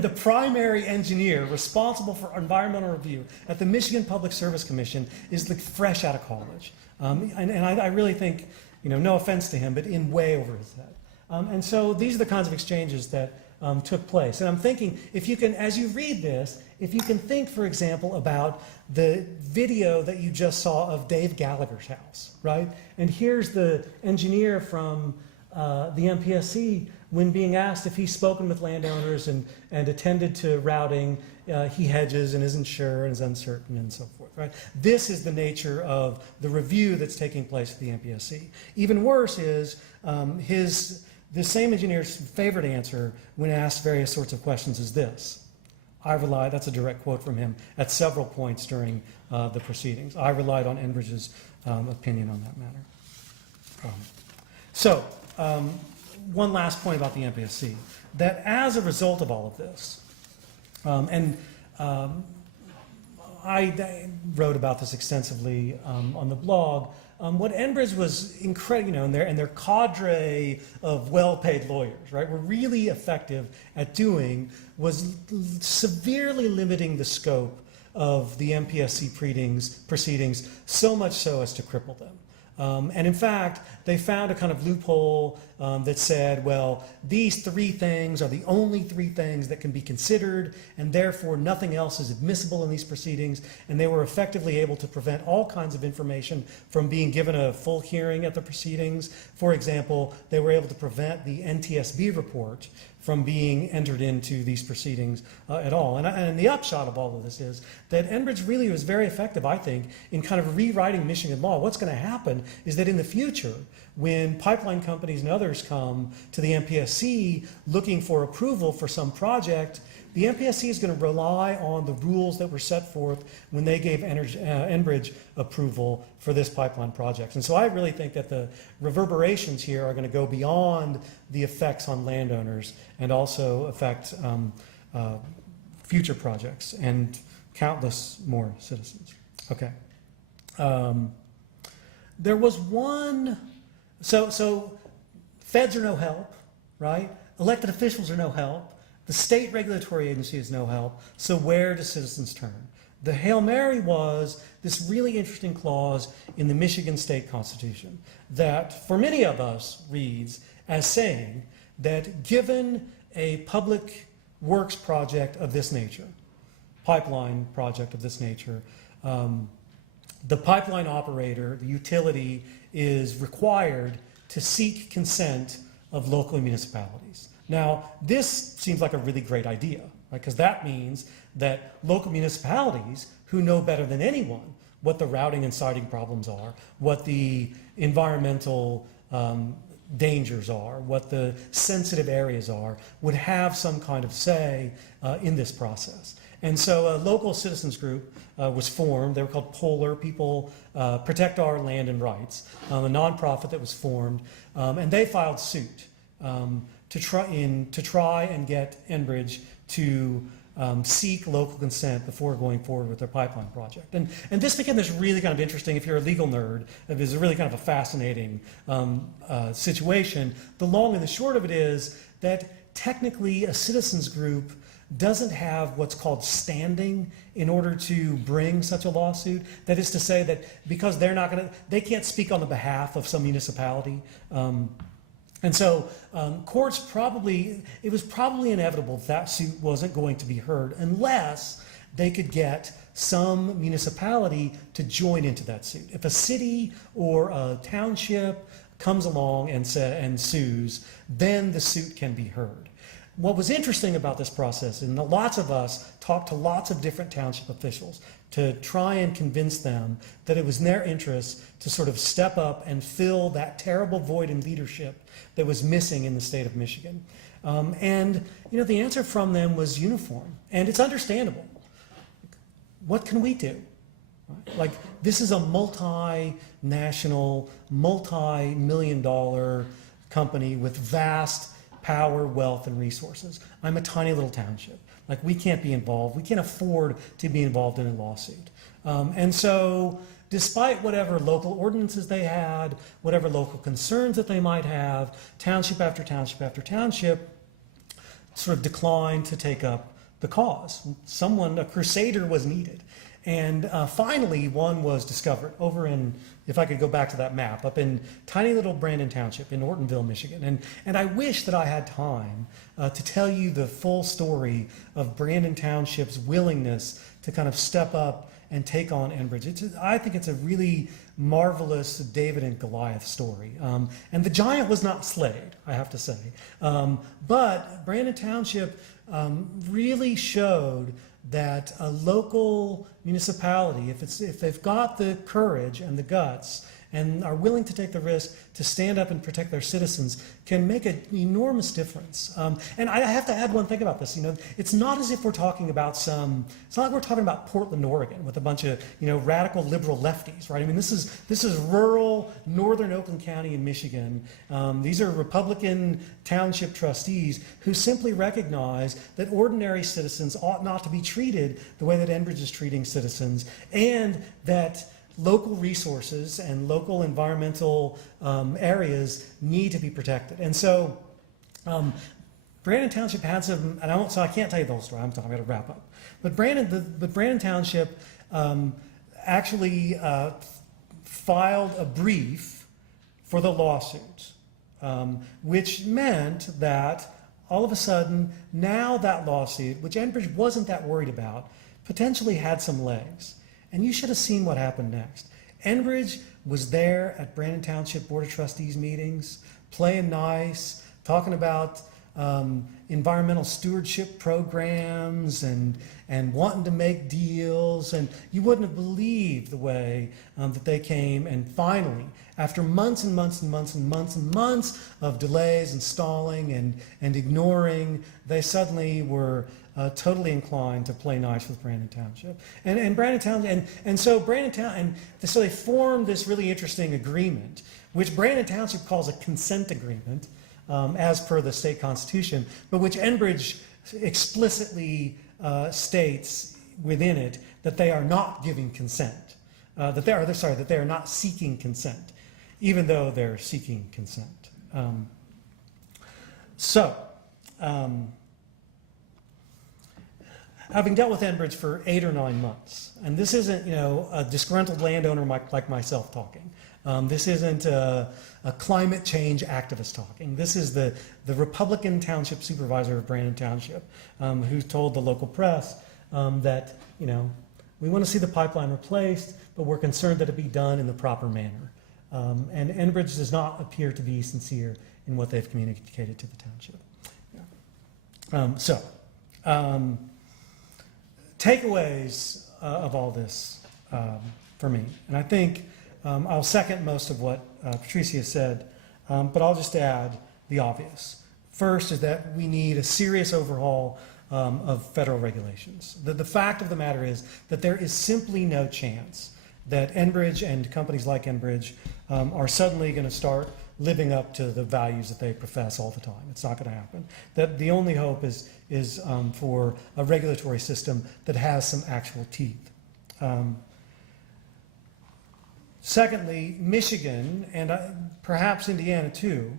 the primary engineer responsible for environmental review at the Michigan Public Service Commission is the fresh out of college. And I really think, you know, no offense to him, but in way over his head. And so these are the kinds of exchanges that took place. And I'm thinking, if you can, as you read this, if you can think, for example, about the video that you just saw of Dave Gallagher's house, right? And here's the engineer from the MPSC when being asked if he's spoken with landowners and attended to routing, he hedges and isn't sure and is uncertain and so forth, right? This is the nature of the review that's taking place at the MPSC. Even worse is the same engineer's favorite answer when asked various sorts of questions is this. I relied, that's a direct quote from him, at several points during the proceedings. I relied on Enbridge's opinion on that matter. One last point about the MPSC, that as a result of all of this, I wrote about this extensively on the blog, what Enbridge was incredible, you know, and their cadre of well-paid lawyers, right, were really effective at doing was severely limiting the scope of the MPSC proceedings, so much so as to cripple them. And in fact, they found a kind of loophole that said, well, these three things are the only three things that can be considered, and therefore nothing else is admissible in these proceedings. And they were effectively able to prevent all kinds of information from being given a full hearing at the proceedings. For example, they were able to prevent the NTSB report from being entered into these proceedings at all. And the upshot of all of this is that Enbridge really was very effective, I think, in kind of rewriting Michigan law. What's going to happen is that in the future, when pipeline companies and others come to the MPSC looking for approval for some project, the MPSC is going to rely on the rules that were set forth when they gave Enbridge approval for this pipeline project. And so I really think that the reverberations here are going to go beyond the effects on landowners and also affect future projects and countless more citizens. Okay. There was one, so feds are no help, right? Elected officials are no help. The state regulatory agency is no help, so where do citizens turn? The Hail Mary was this really interesting clause in the Michigan State Constitution that, for many of us, reads as saying that given a public works project of this nature, pipeline project of this nature, the pipeline operator, the utility, is required to seek consent of local municipalities. Now, this seems like a really great idea, right? Because that means that local municipalities who know better than anyone what the routing and siting problems are, what the environmental dangers are, what the sensitive areas are, would have some kind of say in this process. And so a local citizens group was formed. They were called Polar, People Protect Our Land and Rights, a nonprofit that was formed, and they filed suit to try and get Enbridge to seek local consent before going forward with their pipeline project. And this became this really kind of interesting, if you're a legal nerd, it was really kind of a fascinating situation. The long and the short of it is that technically a citizens group doesn't have what's called standing in order to bring such a lawsuit. That is to say that because they can't speak on the behalf of some municipality. And so courts it was probably inevitable that suit wasn't going to be heard unless they could get some municipality to join into that suit. If a city or a township comes along and sues, then the suit can be heard. What was interesting about this process, and lots of us talked to lots of different township officials to try and convince them that it was in their interest to sort of step up and fill that terrible void in leadership that was missing in the state of Michigan. And the answer from them was uniform, and it's understandable. What can we do? Like, this is a multinational, multi-million-dollar company with vast power, wealth, and resources. I'm a tiny little township. Like, we can't be involved. We can't afford to be involved in a lawsuit. And so, despite whatever local ordinances they had, whatever local concerns that they might have, township after township after township sort of declined to take up the cause. A crusader was needed. And finally, one was discovered over in, if I could go back to that map, up in tiny little Brandon Township in Ortonville, Michigan. And I wish that I had time to tell you the full story of Brandon Township's willingness to kind of step up and take on Enbridge. I think it's a really marvelous David and Goliath story. And the giant was not slayed, I have to say. But Brandon Township really showed that a local municipality, if they've got the courage and the guts and are willing to take the risk to stand up and protect their citizens, can make an enormous difference. And I have to add one thing about this. It's not as if we're talking about it's not like we're talking about Portland, Oregon, with a bunch of radical liberal lefties, right? I mean, this is rural northern Oakland County in Michigan. These are Republican township trustees who simply recognize that ordinary citizens ought not to be treated the way that Enbridge is treating citizens, and that local resources and local environmental areas need to be protected. And so Brandon Township had some, so I can't tell you the whole story, I'm going to wrap up. But Brandon Township actually filed a brief for the lawsuit which meant that all of a sudden, now that lawsuit, which Enbridge wasn't that worried about, potentially had some legs. And you should have seen what happened next. Enbridge was there at Brandon Township Board of Trustees meetings, playing nice, talking about environmental stewardship programs and wanting to make deals. And you wouldn't have believed the way that they came and finally, after months and months and months and months and months of delays and stalling and ignoring, they suddenly were totally inclined to play nice with Brandon Township. And Brandon Township, and so Brandon Township, and so they formed this really interesting agreement, which Brandon Township calls a consent agreement, as per the state constitution, but which Enbridge explicitly states within it that they are not giving consent, that they are not seeking consent, even though they're seeking consent. Having dealt with Enbridge for 8 or 9 months, and this isn't, a disgruntled landowner like myself talking. This isn't a climate change activist talking. This is the Republican township supervisor of Brandon Township, who told the local press that, we want to see the pipeline replaced, but we're concerned that it be done in the proper manner. And Enbridge does not appear to be sincere in what they've communicated to the township. Takeaways of all this for me, and I think I'll second most of what Patricia said, but I'll just add the obvious. First is that we need a serious overhaul of federal regulations. The fact of the matter is that there is simply no chance that Enbridge and companies like Enbridge are suddenly going to start living up to the values that they profess all the time. It's not going to happen. That the only hope is for a regulatory system that has some actual teeth. Secondly, Michigan, and perhaps Indiana too,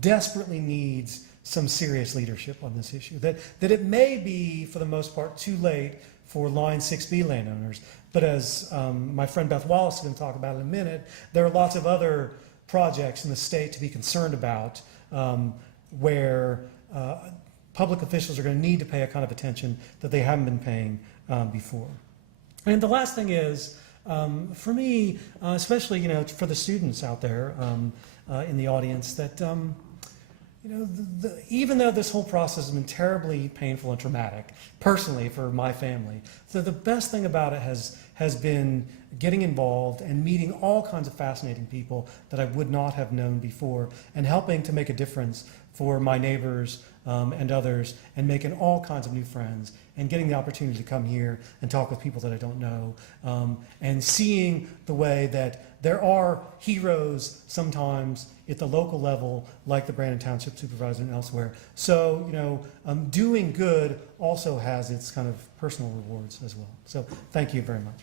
desperately needs some serious leadership on this issue. That it may be, for the most part, too late for Line 6B landowners, but as my friend Beth Wallace is going to talk about in a minute, there are lots of other projects in the state to be concerned about where public officials are going to need to pay a kind of attention that they haven't been paying before. And the last thing is, for me, especially for the students out there in the audience, that even though this whole process has been terribly painful and traumatic, personally for my family, so the best thing about it has been getting involved and meeting all kinds of fascinating people that I would not have known before, and helping to make a difference for my neighbors and others, and making all kinds of new friends, and getting the opportunity to come here and talk with people that I don't know, and seeing the way that there are heroes sometimes at the local level, like the Brandon Township Supervisor and elsewhere. So, doing good also has its kind of personal rewards as well. So thank you very much.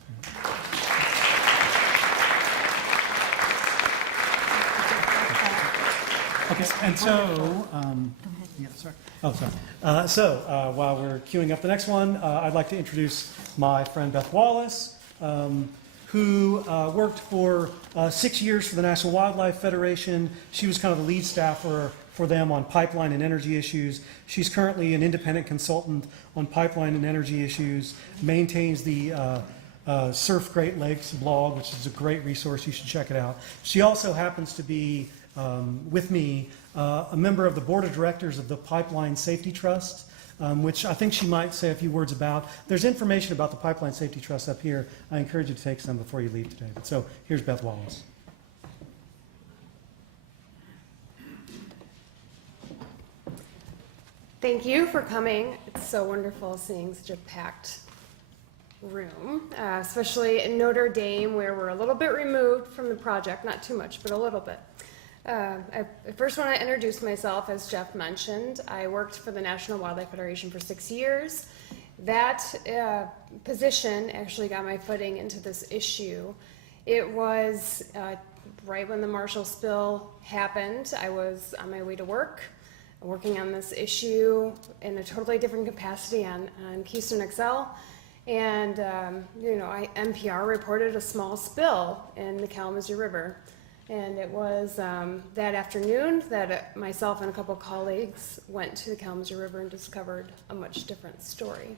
Okay, and so, yeah, sorry. Oh, sorry. While we're queuing up the next one, I'd like to introduce my friend Beth Wallace, who worked for 6 years for the National Wildlife Federation. She was kind of the lead staffer for them on pipeline and energy issues. She's currently an independent consultant on pipeline and energy issues, maintains the Surf Great Lakes blog, which is a great resource. You should check it out. She also happens to be, with me, a member of the board of directors of the Pipeline Safety Trust, which I think she might say a few words about. There's information about the Pipeline Safety Trust up here. I encourage you to take some before you leave today. So here's Beth Wallace. Thank you for coming. It's so wonderful seeing such a packed room, especially in Notre Dame, where we're a little bit removed from the project, not too much, but a little bit. I first want to introduce myself. As Jeff mentioned, I worked for the National Wildlife Federation for 6 years. That position actually got my footing into this issue. It was right when the Marshall spill happened. I was on my way to work, working on this issue in a totally different capacity on Keystone XL. And, NPR reported a small spill in the Kalamazoo River. And it was that afternoon that myself and a couple colleagues went to the Kalamazoo River and discovered a much different story.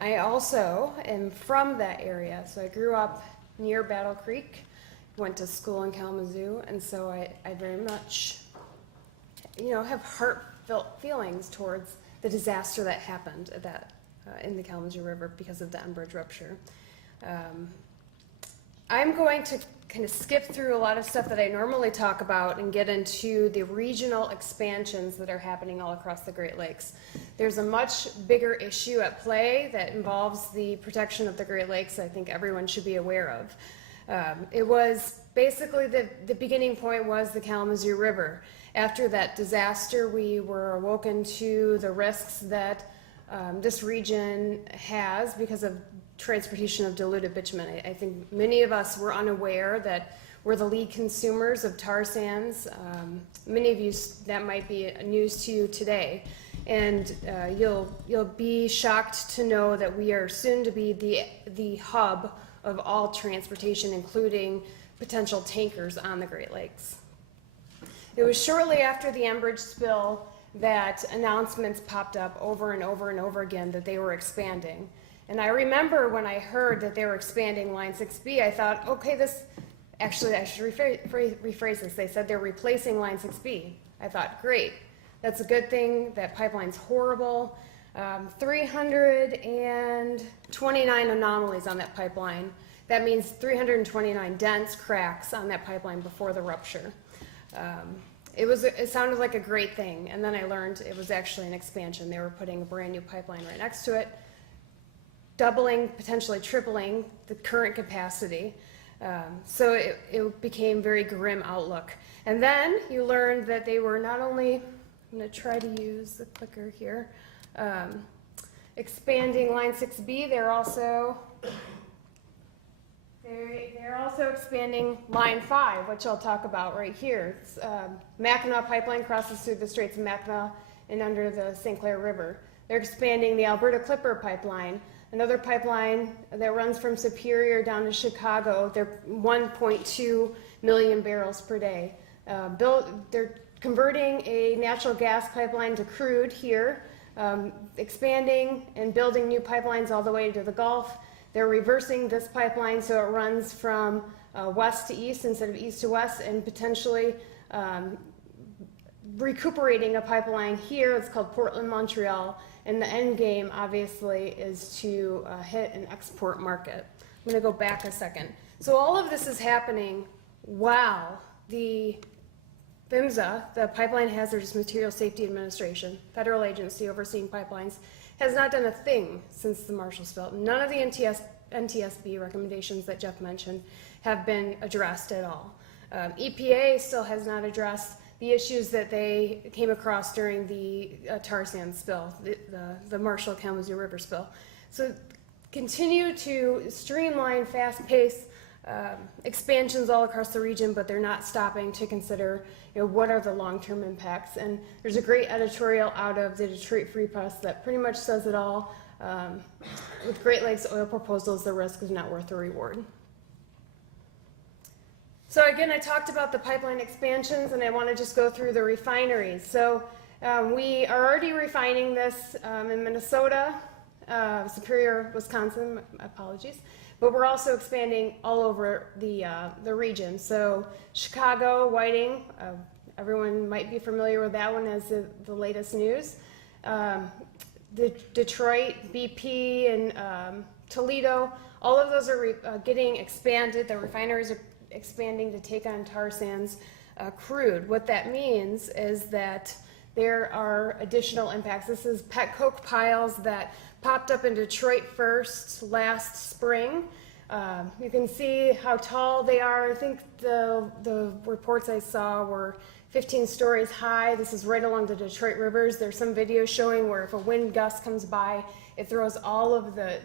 I also am from that area, so I grew up near Battle Creek, went to school in Kalamazoo, and so I very much, have heartfelt feelings towards the disaster that happened at that in the Kalamazoo River because of the end bridge rupture. I'm going to kind of skip through a lot of stuff that I normally talk about and get into the regional expansions that are happening all across the Great Lakes. There's a much bigger issue at play that involves the protection of the Great Lakes I think everyone should be aware of. It was basically the beginning point was the Kalamazoo River. After that disaster, we were awoken to the risks that this region has because of transportation of diluted bitumen. I think many of us were unaware that we're the lead consumers of tar sands. Many of you, that might be news to you today. And you'll be shocked to know that we are soon to be the hub of all transportation, including potential tankers on the Great Lakes. It was shortly after the Enbridge spill that announcements popped up over and over and over again that they were expanding. And I remember when I heard that they were expanding Line 6B, I thought, okay, actually I should rephrase this. They said they're replacing Line 6B. I thought, great, that's a good thing. That pipeline's horrible. 329 anomalies on that pipeline. That means 329 dents, cracks on that pipeline before the rupture. It sounded like a great thing, and then I learned it was actually an expansion. They were putting a brand new pipeline right next to it, doubling, potentially tripling the current capacity. So it became very grim outlook. And then you learned that they were not only, I'm going to try to use the clicker here, expanding Line 6B, they're also expanding Line 5, which I'll talk about right here. Mackinac Pipeline crosses through the Straits of Mackinac and under the St. Clair River. They're expanding the Alberta Clipper Pipeline, another pipeline that runs from Superior down to Chicago. They're 1.2 million barrels per day. They're converting a natural gas pipeline to crude here, expanding and building new pipelines all the way to the Gulf. They're reversing this pipeline so it runs from west to east instead of east to west, and potentially recuperating a pipeline here. It's called Portland-Montreal, and the end game obviously is to hit an export market. I'm going to go back a second. So all of this is happening while the PHMSA, the Pipeline Hazardous Material Safety Administration, federal agency overseeing pipelines, has not done a thing since the Marshall spill. None of the NTSB recommendations that Jeff mentioned have been addressed at all. EPA still has not addressed the issues that they came across during the tar sand spill, the Marshall Kalamazoo River spill. So continue to streamline, fast-paced expansions all across the region, but they're not stopping to consider, what are the long-term impacts. And there's a great editorial out of the Detroit Free Press that pretty much says it all. With Great Lakes oil proposals, the risk is not worth the reward. So again, I talked about the pipeline expansions, and I want to just go through the refineries. So we are already refining this in Minnesota, Superior, Wisconsin, apologies. But we're also expanding all over the region. So Chicago, Whiting, everyone might be familiar with that one as the latest news. The Detroit, BP, and Toledo, all of those are getting expanded. The refineries are expanding to take on tar sands crude. What that means is that there are additional impacts. This is pet coke piles that popped up in Detroit first last spring. You can see how tall they are. I think the reports I saw were 15 stories high. This is right along the Detroit rivers. There's some videos showing where if a wind gust comes by, it throws all of the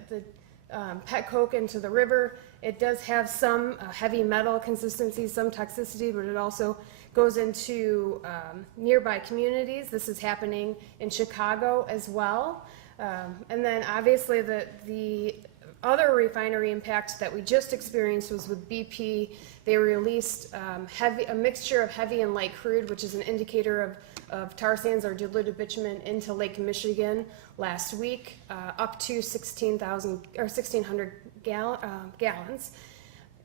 pet coke into the river. It does have some heavy metal consistency, some toxicity, but it also goes into nearby communities. This is happening in Chicago as well. And then obviously the other refinery impact that we just experienced was with BP. They released a mixture of heavy and light crude, which is an indicator of tar sands or diluted bitumen, into Lake Michigan last week, up to 1,600 gallons.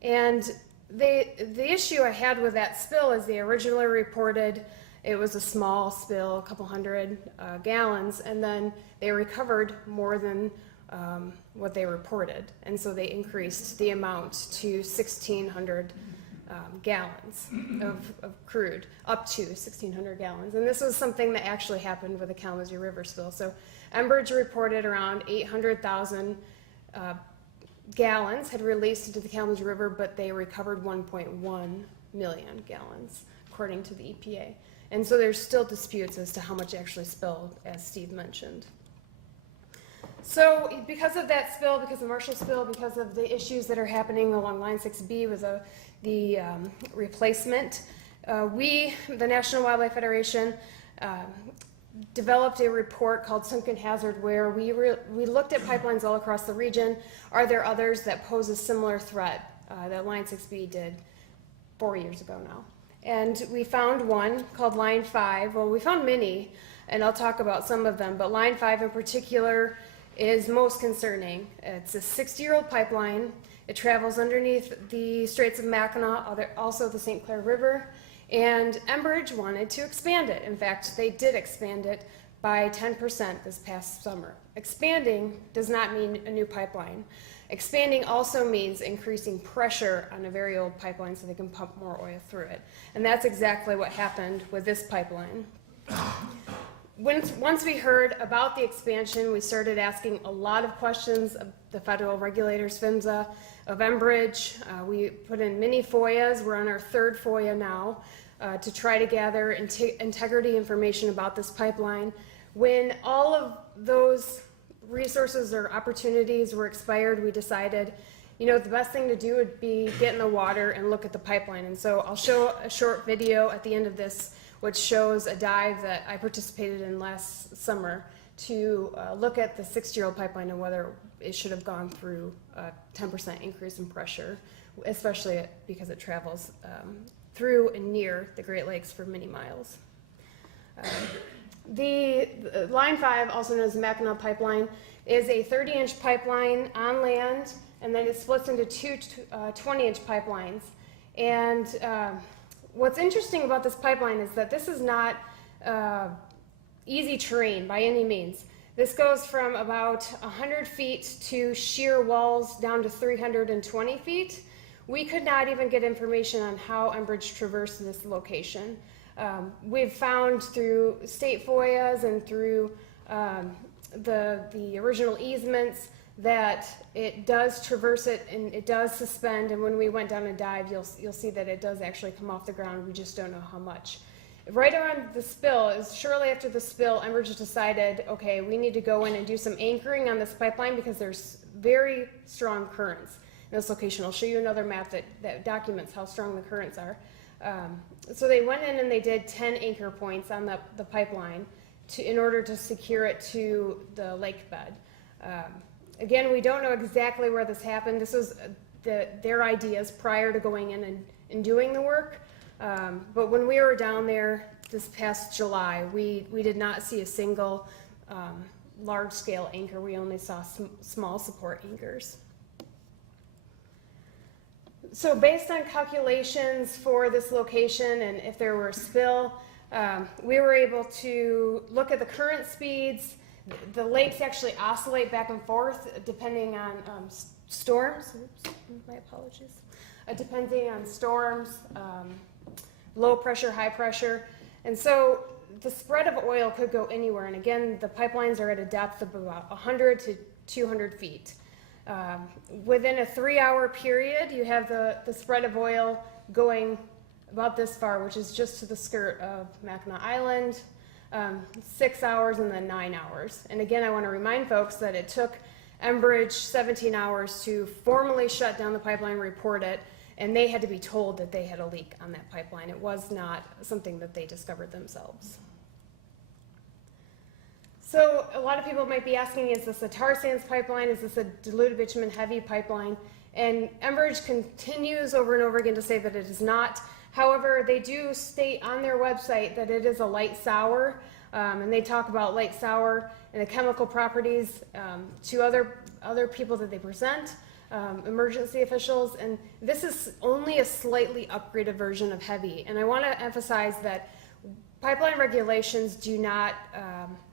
And the issue I had with that spill is they originally reported it was a small spill, a couple hundred gallons, and then they recovered more than what they reported. And so they increased the amount to 1,600 gallons of crude, up to 1,600 gallons. And this was something that actually happened with the Kalamazoo River spill. So Enbridge reported around 800,000 gallons had released into the Kalamazoo River, but they recovered 1.1 million gallons, according to the EPA. And so there's still disputes as to how much actually spilled, as Steve mentioned. So because of that spill, because of Marshall spill, because of the issues that are happening along Line 6B with the replacement, we, the National Wildlife Federation, developed a report called Sunken Hazard, where we looked at pipelines all across the region. Are there others that pose a similar threat that Line 6B did 4 years ago now? And we found one called Line 5. Well, we found many, and I'll talk about some of them, but Line 5 in particular is most concerning. It's a 60-year-old pipeline. It travels underneath the Straits of Mackinac, also the St. Clair River, and Enbridge wanted to expand it. In fact, they did expand it by 10% this past summer. Expanding does not mean a new pipeline. Expanding also means increasing pressure on a very old pipeline so they can pump more oil through it. And that's exactly what happened with this pipeline. Once we heard about the expansion, we started asking a lot of questions of the federal regulators, PHMSA, of Enbridge. We put in many FOIAs. We're on our third FOIA now to try to gather integrity information about this pipeline. When all of those resources or opportunities were expired, we decided, the best thing to do would be get in the water and look at the pipeline. And so I'll show a short video at the end of this, which shows a dive that I participated in last summer to look at the 60-year-old pipeline and whether it should have gone through a 10% increase in pressure, especially because it travels through and near the Great Lakes for many miles. The Line 5, also known as the Mackinac Pipeline, is a 30-inch pipeline on land, and then it splits into two 20-inch pipelines. And what's interesting about this pipeline is that this is not easy terrain by any means. This goes from about 100 feet to sheer walls down to 320 feet. We could not even get information on how Enbridge traversed this location. We've found through state FOIAs and through the original easements that it does traverse it and it does suspend, and when we went down and dive, you'll see that it does actually come off the ground. We just don't know how much. Right around the spill, shortly after the spill, Enbridge decided, okay, we need to go in and do some anchoring on this pipeline because there's very strong currents in this location. I'll show you another map that documents how strong the currents are. So they went in and they did 10 anchor points on the pipeline in order to secure it to the lake bed. Again, we don't know exactly where this happened. This was their ideas prior to going in and doing the work. But when we were down there this past July, we did not see a single large-scale anchor. We only saw small support anchors. So based on calculations for this location and if there were a spill, we were able to look at the current speeds. The lakes actually oscillate back and forth depending on storms. Oops, my apologies. Depending on storms, low pressure, high pressure. And so the spread of oil could go anywhere. And again, the pipelines are at a depth of about 100 to 200 feet. Within a 3-hour period, you have the spread of oil going about this far, which is just to the skirt of Mackinac Island, 6 hours and then 9 hours. And again, I want to remind folks that it took Enbridge 17 hours to formally shut down the pipeline, report it, and they had to be told that they had a leak on that pipeline. It was not something that they discovered themselves. So a lot of people might be asking, is this a tar sands pipeline? Is this a diluted bitumen heavy pipeline? And Enbridge continues over and over again to say that it is not. However, they do state on their website that it is a light sour, and they talk about light sour and the chemical properties to other people that they present, emergency officials, and this is only a slightly upgraded version of heavy. And I want to emphasize that pipeline regulations do not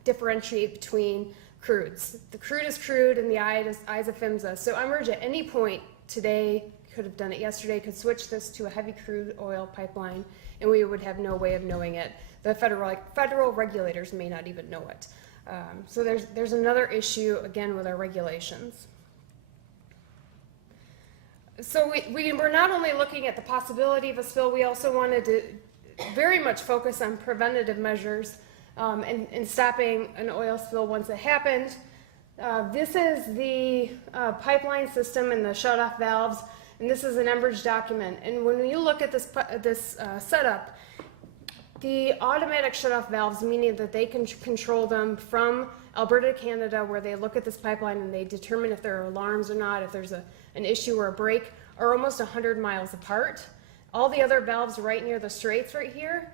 differentiate between crudes. The crude is crude in the eyes of PHMSA. So Enbridge at any point today, could have done it yesterday, could switch this to a heavy crude oil pipeline, and we would have no way of knowing it. The federal regulators may not even know it. So there's another issue, again, with our regulations. So we're not only looking at the possibility of a spill, we also wanted to very much focus on preventative measures and stopping an oil spill once it happened. This is the pipeline system and the shutoff valves, and this is an Enbridge document. And when you look at this setup, the automatic shutoff valves, meaning that they can control them from Alberta, Canada, where they look at this pipeline and they determine if there are alarms or not, if there's an issue or a break, are almost 100 miles apart. All the other valves right near the straits right here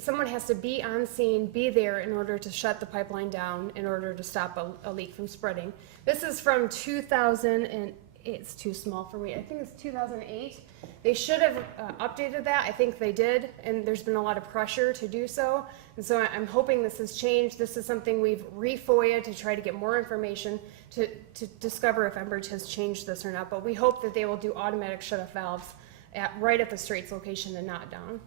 someone has to be on scene, be there in order to shut the pipeline down in order to stop a leak from spreading. This is from 2000, and it's too small for me. I think it's 2008. They should have updated that. I think they did, and there's been a lot of pressure to do so. And so I'm hoping this has changed. This is something we've re-FOIA'd to try to get more information to discover if Enbridge has changed this or not. But we hope that they will do automatic shutoff valves right at the straits location and not down.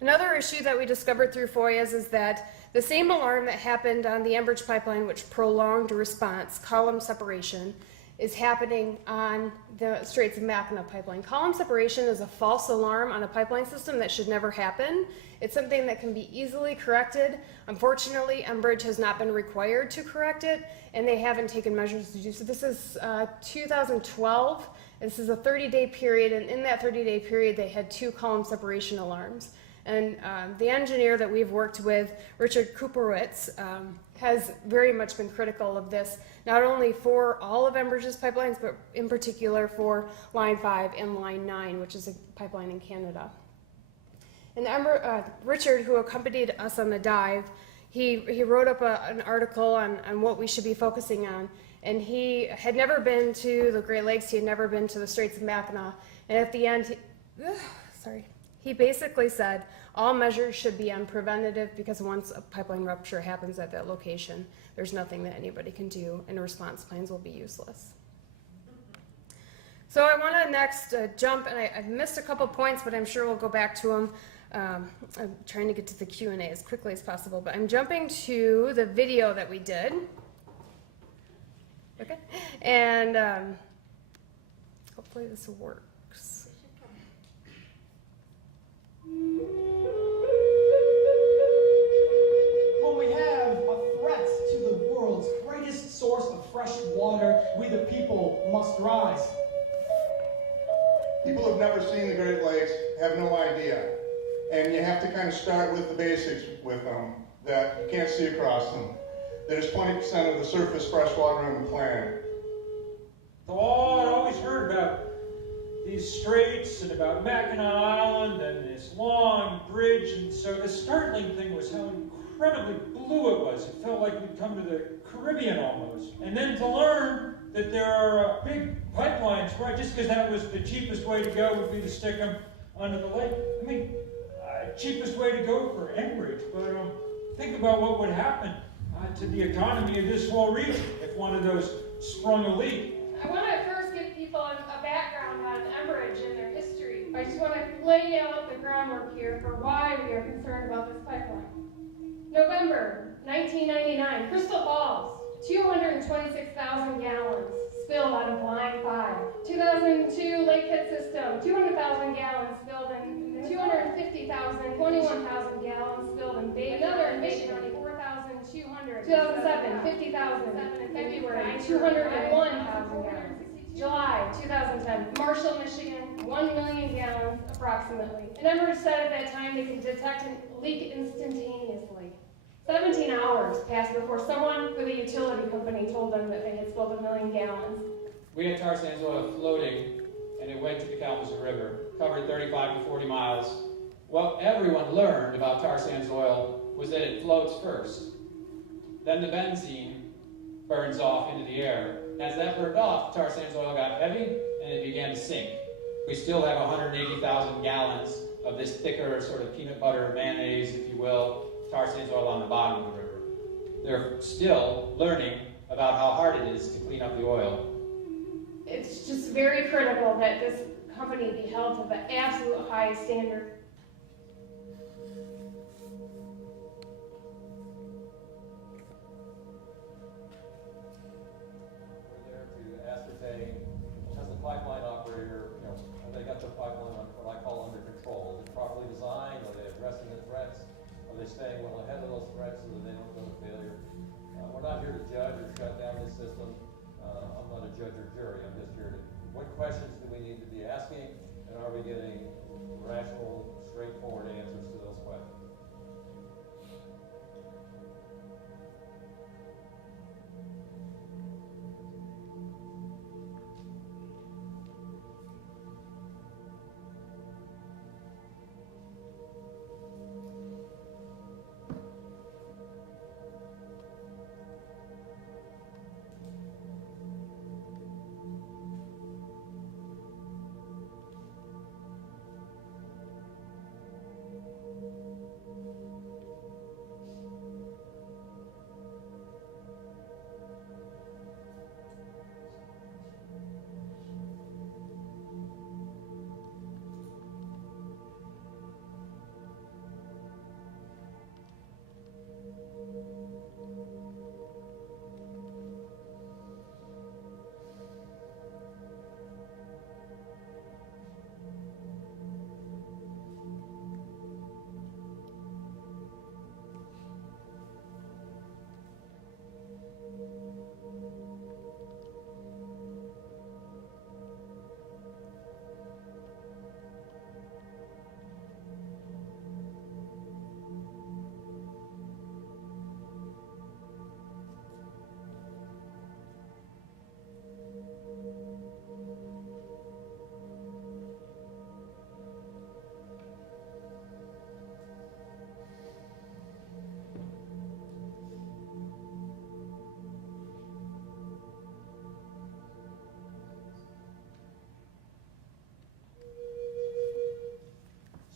Another issue that we discovered through FOIAs is that the same alarm that happened on the Enbridge pipeline, which prolonged response, column separation, is happening on the Straits of Mackinac pipeline. Column separation is a false alarm on a pipeline system that should never happen. It's something that can be easily corrected. Unfortunately, Enbridge has not been required to correct it, and they haven't taken measures to do so. This is 2012. This is a 30-day period, and in that 30-day period, they had 2 column separation alarms. And the engineer that we've worked with, Richard Kuperwitz, has very much been critical of this, not only for all of Enbridge's pipelines, but in particular for Line 5 and Line 9, which is a pipeline in Canada. And Richard, who accompanied us on the dive, he wrote up an article on what we should be focusing on. And he had never been to the Great Lakes, he had never been to the Straits of Mackinac, and at the end, he basically said all measures should be on preventative, because once a pipeline rupture happens at that location, there's nothing that anybody can do, and response plans will be useless. So I want to next jump, and I've missed a couple points, but I'm sure we'll go back to them. I'm trying to get to the Q&A as quickly as possible, but I'm jumping to the video that we did. Okay, and hopefully this works. When we have a threat to the world's greatest source of fresh water, we the people must rise. People who've never seen the Great Lakes have no idea. And you have to kind of start with the basics with them, that you can't see across them. There's 20% of the surface fresh water on the planet. Oh, I'd always heard about these straits and about Mackinac Island and this long bridge, and so the startling thing was how incredibly blue it was. It felt like we'd come to the Caribbean almost. And then to learn that there are big pipelines, right, just because that was the cheapest way to go would be to stick them under the lake. I mean, cheapest way to go for Enbridge, but think about what would happen to the economy of this whole region if one of those sprung a leak. I want to first give people a background on Enbridge and their history. I just want to lay out the groundwork here for why we are concerned about this pipeline. November 1999, crystal balls, 226,000 gallons spilled out of Line 5. 2002, Lake Head System, 200,000 gallons spilled in 250,000, 21,000 gallons spilled in Bay. Another in Michigan, 4,200. 2007, 50,000. February, 201,000 gallons. July 2010, Marshall, Michigan, 1 million gallons approximately. And Enbridge said at that time they could detect a leak instantaneously. 17 hours passed before someone with a utility company told them that they had spilled 1 million gallons. We had tar sands oil floating, and it went to the Kalamazoo River, covered 35 to 40 miles. What everyone learned about tar sands oil was that it floats first. Then the benzene burns off into the air. As that burned off, tar sands oil got heavy, and it began to sink. We still have 180,000 gallons of this thicker sort of peanut butter mayonnaise, if you will, tar sands oil on the bottom of the river. They're still learning about how hard it is to clean up the oil. It's just very critical that this company be held to the absolute highest standard. We're there to ascertain, has the pipeline operator, have they got the pipeline on what I call under control? Is it properly designed? Are they addressing the threats? Are they staying well ahead of those threats so that they don't go to failure? We're not here to judge or shut down this system. I'm not a judge or jury. I'm just here to, what questions do we need to be asking, and are we getting rational, straightforward answers to those questions?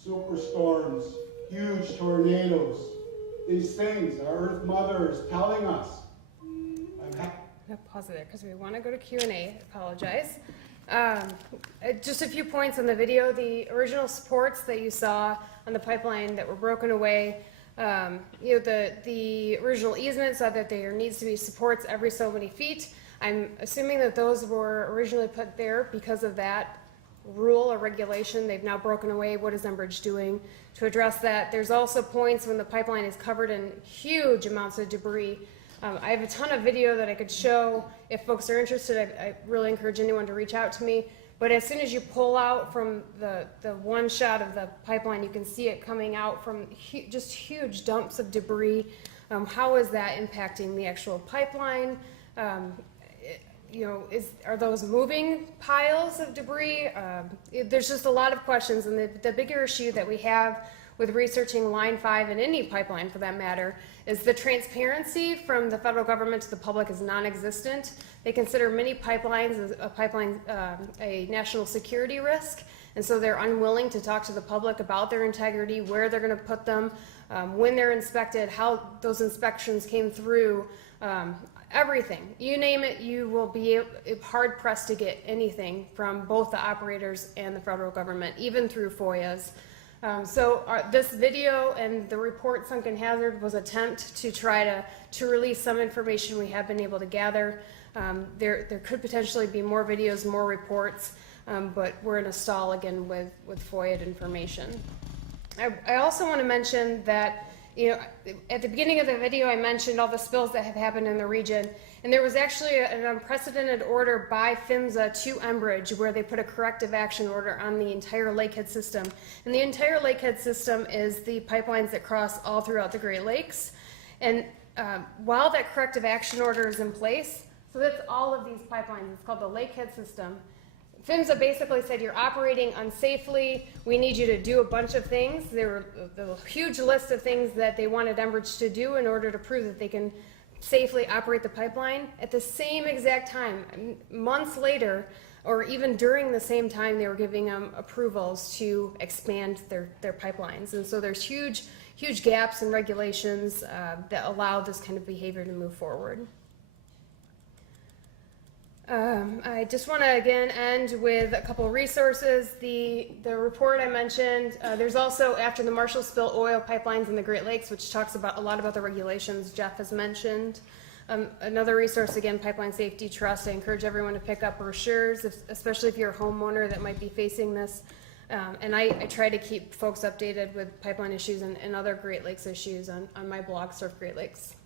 Superstorms, huge tornadoes. These things our Earth Mother is telling us. I'm going to pause it there because we want to go to Q&A. Apologize. Just a few points on the video. The original supports that you saw on the pipeline that were broken away, the original easement said that there needs to be supports every so many feet. I'm assuming that those were originally put there because of that rule or regulation. They've now broken away. What is Enbridge doing to address that? There's also points when the pipeline is covered in huge amounts of debris. I have a ton of video that I could show. If folks are interested, I really encourage anyone to reach out to me. But as soon as you pull out from the one shot of the pipeline, you can see it coming out from just huge dumps of debris. How is that impacting the actual pipeline? Are those moving piles of debris? There's just a lot of questions, and the bigger issue that we have with researching Line 5 and any pipeline for that matter is the transparency from the federal government to the public is non-existent. They consider many pipelines as a national security risk, and so they're unwilling to talk to the public about their integrity, where they're going to put them, when they're inspected, how those inspections came through. Everything, you name it, you will be hard pressed to get anything from both the operators and the federal government, even through FOIAs. This video and the report Sunken Hazard was an attempt to try to release some information we have been able to gather. There could potentially be more videos, more reports, but we're in a stall again with FOIA information. I also want to mention that at the beginning of the video, I mentioned all the spills that have happened in the region, and there was actually an unprecedented order by PHMSA to Enbridge where they put a corrective action order on the entire Lakehead system. And the entire Lakehead system is the pipelines that cross all throughout the Great Lakes. And while that corrective action order is in place, so that's all of these pipelines. It's called the Lakehead system. PHMSA basically said you're operating unsafely. We need you to do a bunch of things. There were a huge list of things that they wanted Enbridge to do in order to prove that they can safely operate the pipeline. At the same exact time, months later, or even during the same time, they were giving them approvals to expand their pipelines. And so there's huge gaps in regulations that allow this kind of behavior to move forward. I just want to again end with a couple of resources. The report I mentioned, there's also After the Marshall Spill Oil Pipelines in the Great Lakes, which talks about a lot about the regulations Jeff has mentioned. Another resource, again, Pipeline Safety Trust. I encourage everyone to pick up brochures, especially if you're a homeowner that might be facing this. And I try to keep folks updated with pipeline issues and other Great Lakes issues on my blog, Surf Great Lakes.